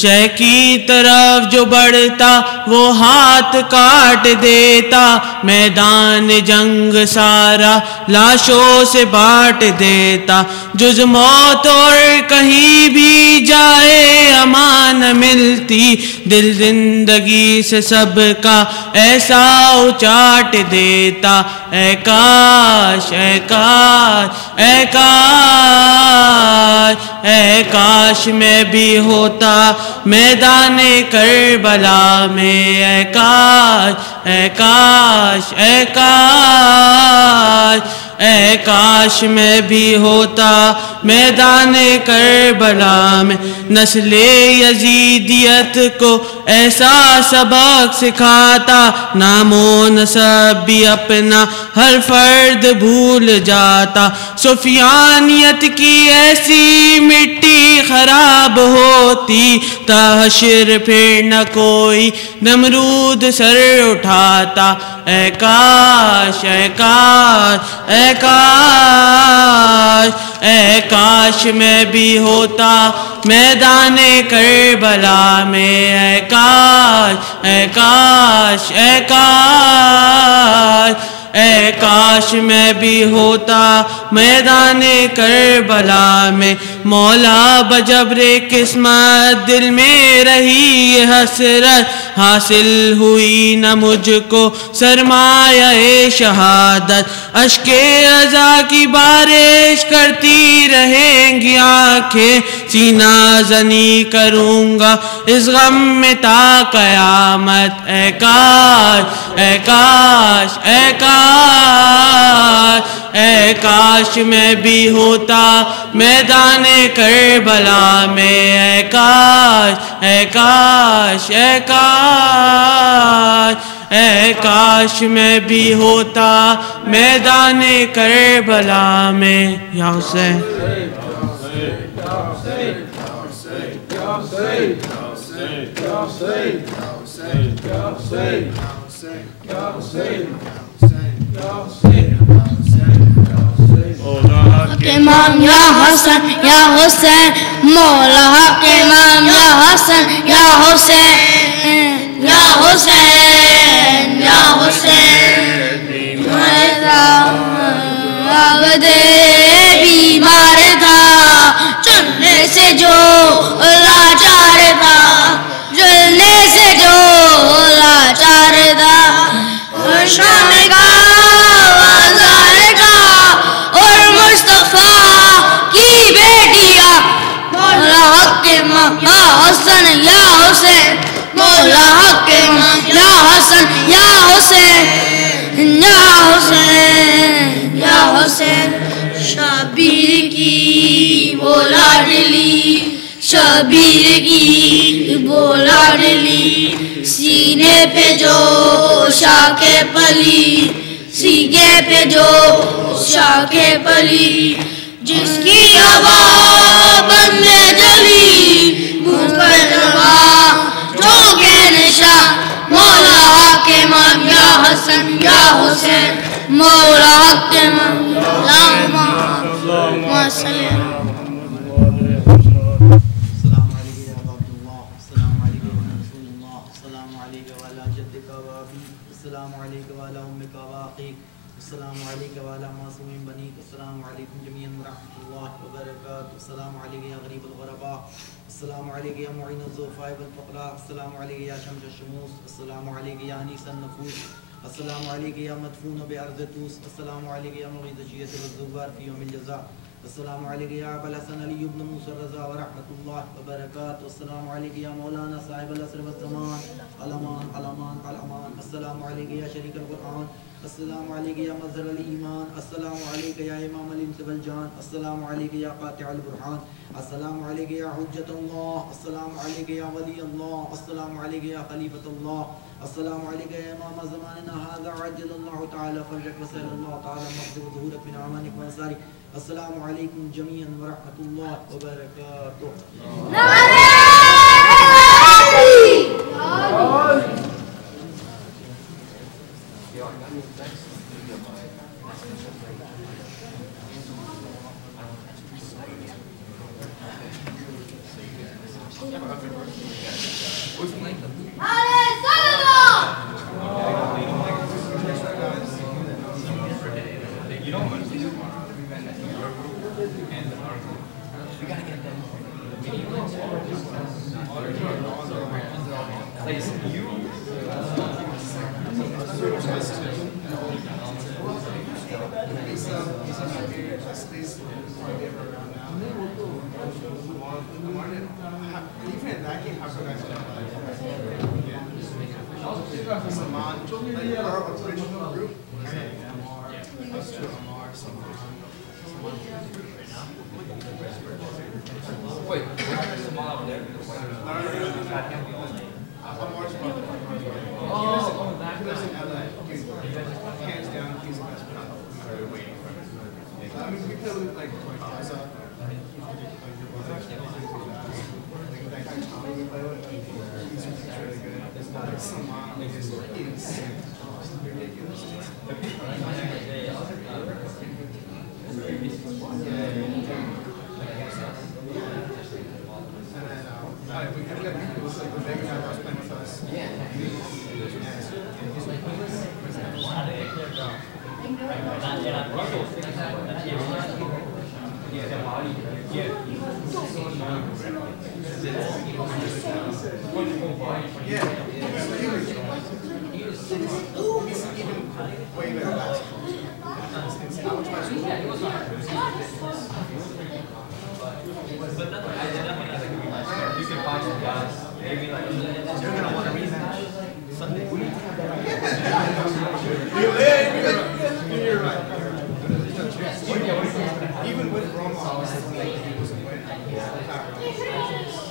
شے کی طرف جو بڑھتا وہ ہاتھ کاٹ دیتا، میدان جنگ سارا لاشوں سے بانٹ دیتا، جز موت اور کہیں بھی جائے امان ملتی، دل زندگی سے سب کا ایسا اچاٹ دیتا، اے کاش اے کاش اے کاش اے کاش میں بھی ہوتا میدان کربلا میں، اے کاش اے کاش اے کاش اے کاش میں بھی ہوتا میدان کربلا میں، نسل یزیدیت کو ایسا سبق سکھاتا، نام و نسب بھی اپنا ہر فرد بھول جاتا، سفیانیت کی ایسی مٹی خراب ہوتی، تا حشر پھر نہ کوئی نمرود سر اٹھاتا، اے کاش اے کاش اے کاش اے کاش میں بھی ہوتا میدان کربلا میں، اے کاش اے کاش اے کاش اے کاش میں بھی ہوتا میدان کربلا میں، مولا بجبر قسمت دل میں رہی یہ حسرت، حاصل ہوئی نہ مجھ کو سرمایہ شہادت، اشک عزا کی بارش کرتی رہیں گی آنکھیں، سینہ زنی کروں گا اس غم میں تا قیامت، اے کاش اے کاش اے کاش اے کاش میں بھی ہوتا میدان کربلا میں، اے کاش اے کاش اے کاش اے کاش میں بھی ہوتا میدان کربلا میں، یا حسین امام یا حسن یا حسین، مولا حق امام یا حسن یا حسین یا حسین یا حسین، بیمار تھا چلنے سے جو لاچار تھا، جلنے سے جو لاچار تھا، شام کا بازار کا اور مصطفیٰ کی بیٹیا، مولا حق امام یا حسن یا حسین، مولا حق امام یا حسن یا حسین یا حسین یا حسین، شبیر کی وہ لاڈلی، شبیر کی وہ لاڈلی، سینے پہ جو شاخ پلی، سینے پہ جو شاخ پلی، جس کی ہوا بن میں جلی، منہ پر روا جو کے نشان، مولا حق امام یا حسن یا حسین، مولا حق امام اللہم صلی اللہ۔ السلام علیکم وعلی معصوم بنیک، السلام علیکم جمیعا ورحمۃ اللہ وبرکاتہ، السلام علیکم یا غریب الغرباء، السلام علیکم یا معین الضعفاء والفقراء، السلام علیکم یا شمس الشموس، السلام علیکم یا انیس النفوس، السلام علیکم یا مدفون بارض طوس، السلام علیکم یا مغیث شیعۃ الزوار فی یوم الجزاء، السلام علیکم یا ابا الحسن علی بن موسی الرضا ورحمۃ اللہ وبرکاتہ، السلام علیکم یا مولانا صاحب العصر والزمان، علمان علمان علمان، السلام علیکم یا شریک القرآن، السلام علیکم یا مظہر الایمان، السلام علیکم یا امام الانس والجان، السلام علیکم یا قاطع البرہان، السلام علیکم یا حجت اللہ، السلام علیکم یا ولی اللہ، السلام علیکم یا خلیفۃ اللہ، السلام علیکم یا امام زماننا هذا عجل اللہ تعالی فرجک وسأل اللہ تعالی مغفر ظہورک من اعمالک وانصاری، السلام علیکم جمیعا ورحمۃ اللہ وبرکاتہ۔ نعرہ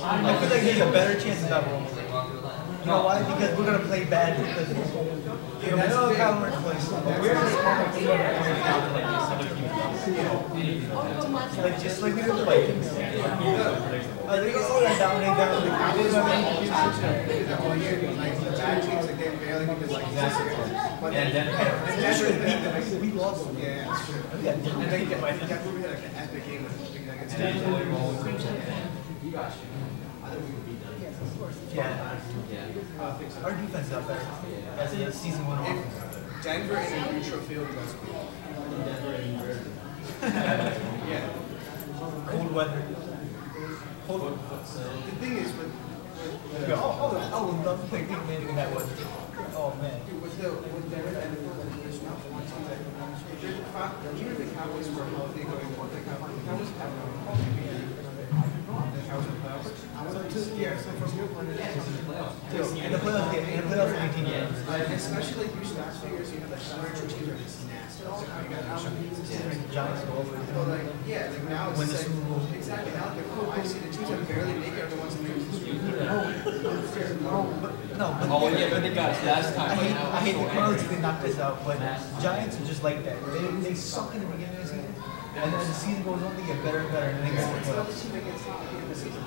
I feel like there's a better chance of that Romo. You know why? Because we're gonna play bad. Because I know how we're playing. Like just like we did the Vikings. I think it's all that dominate them. And then we lost them. Yeah. Yeah. Our defense is up there. That's a season one. Denver in a neutral field was cool. Yeah. Cold weather. The thing is, with I would love to play Big Man in that one. Oh man. with Denver and there's not one team that even the Cowboys were healthy going forward. The Cowboys have so from your point of view, In the playoffs, 19 games. especially like your stats figures, you have like larger teams are just nasty. You got Giants go over. well, like like now it's Win the like, Super Bowl. exactly now the I see the teams that barely make it are the ones that make the Super Bowl. No, but Oh yeah, but they got us last time. I hate the Cardinals if they knock this out, but Giants are just like that. They suck in the beginning of the season, and then the season goes on, they get better and better, and then they go to the playoffs. Team that gets top at the end of the season.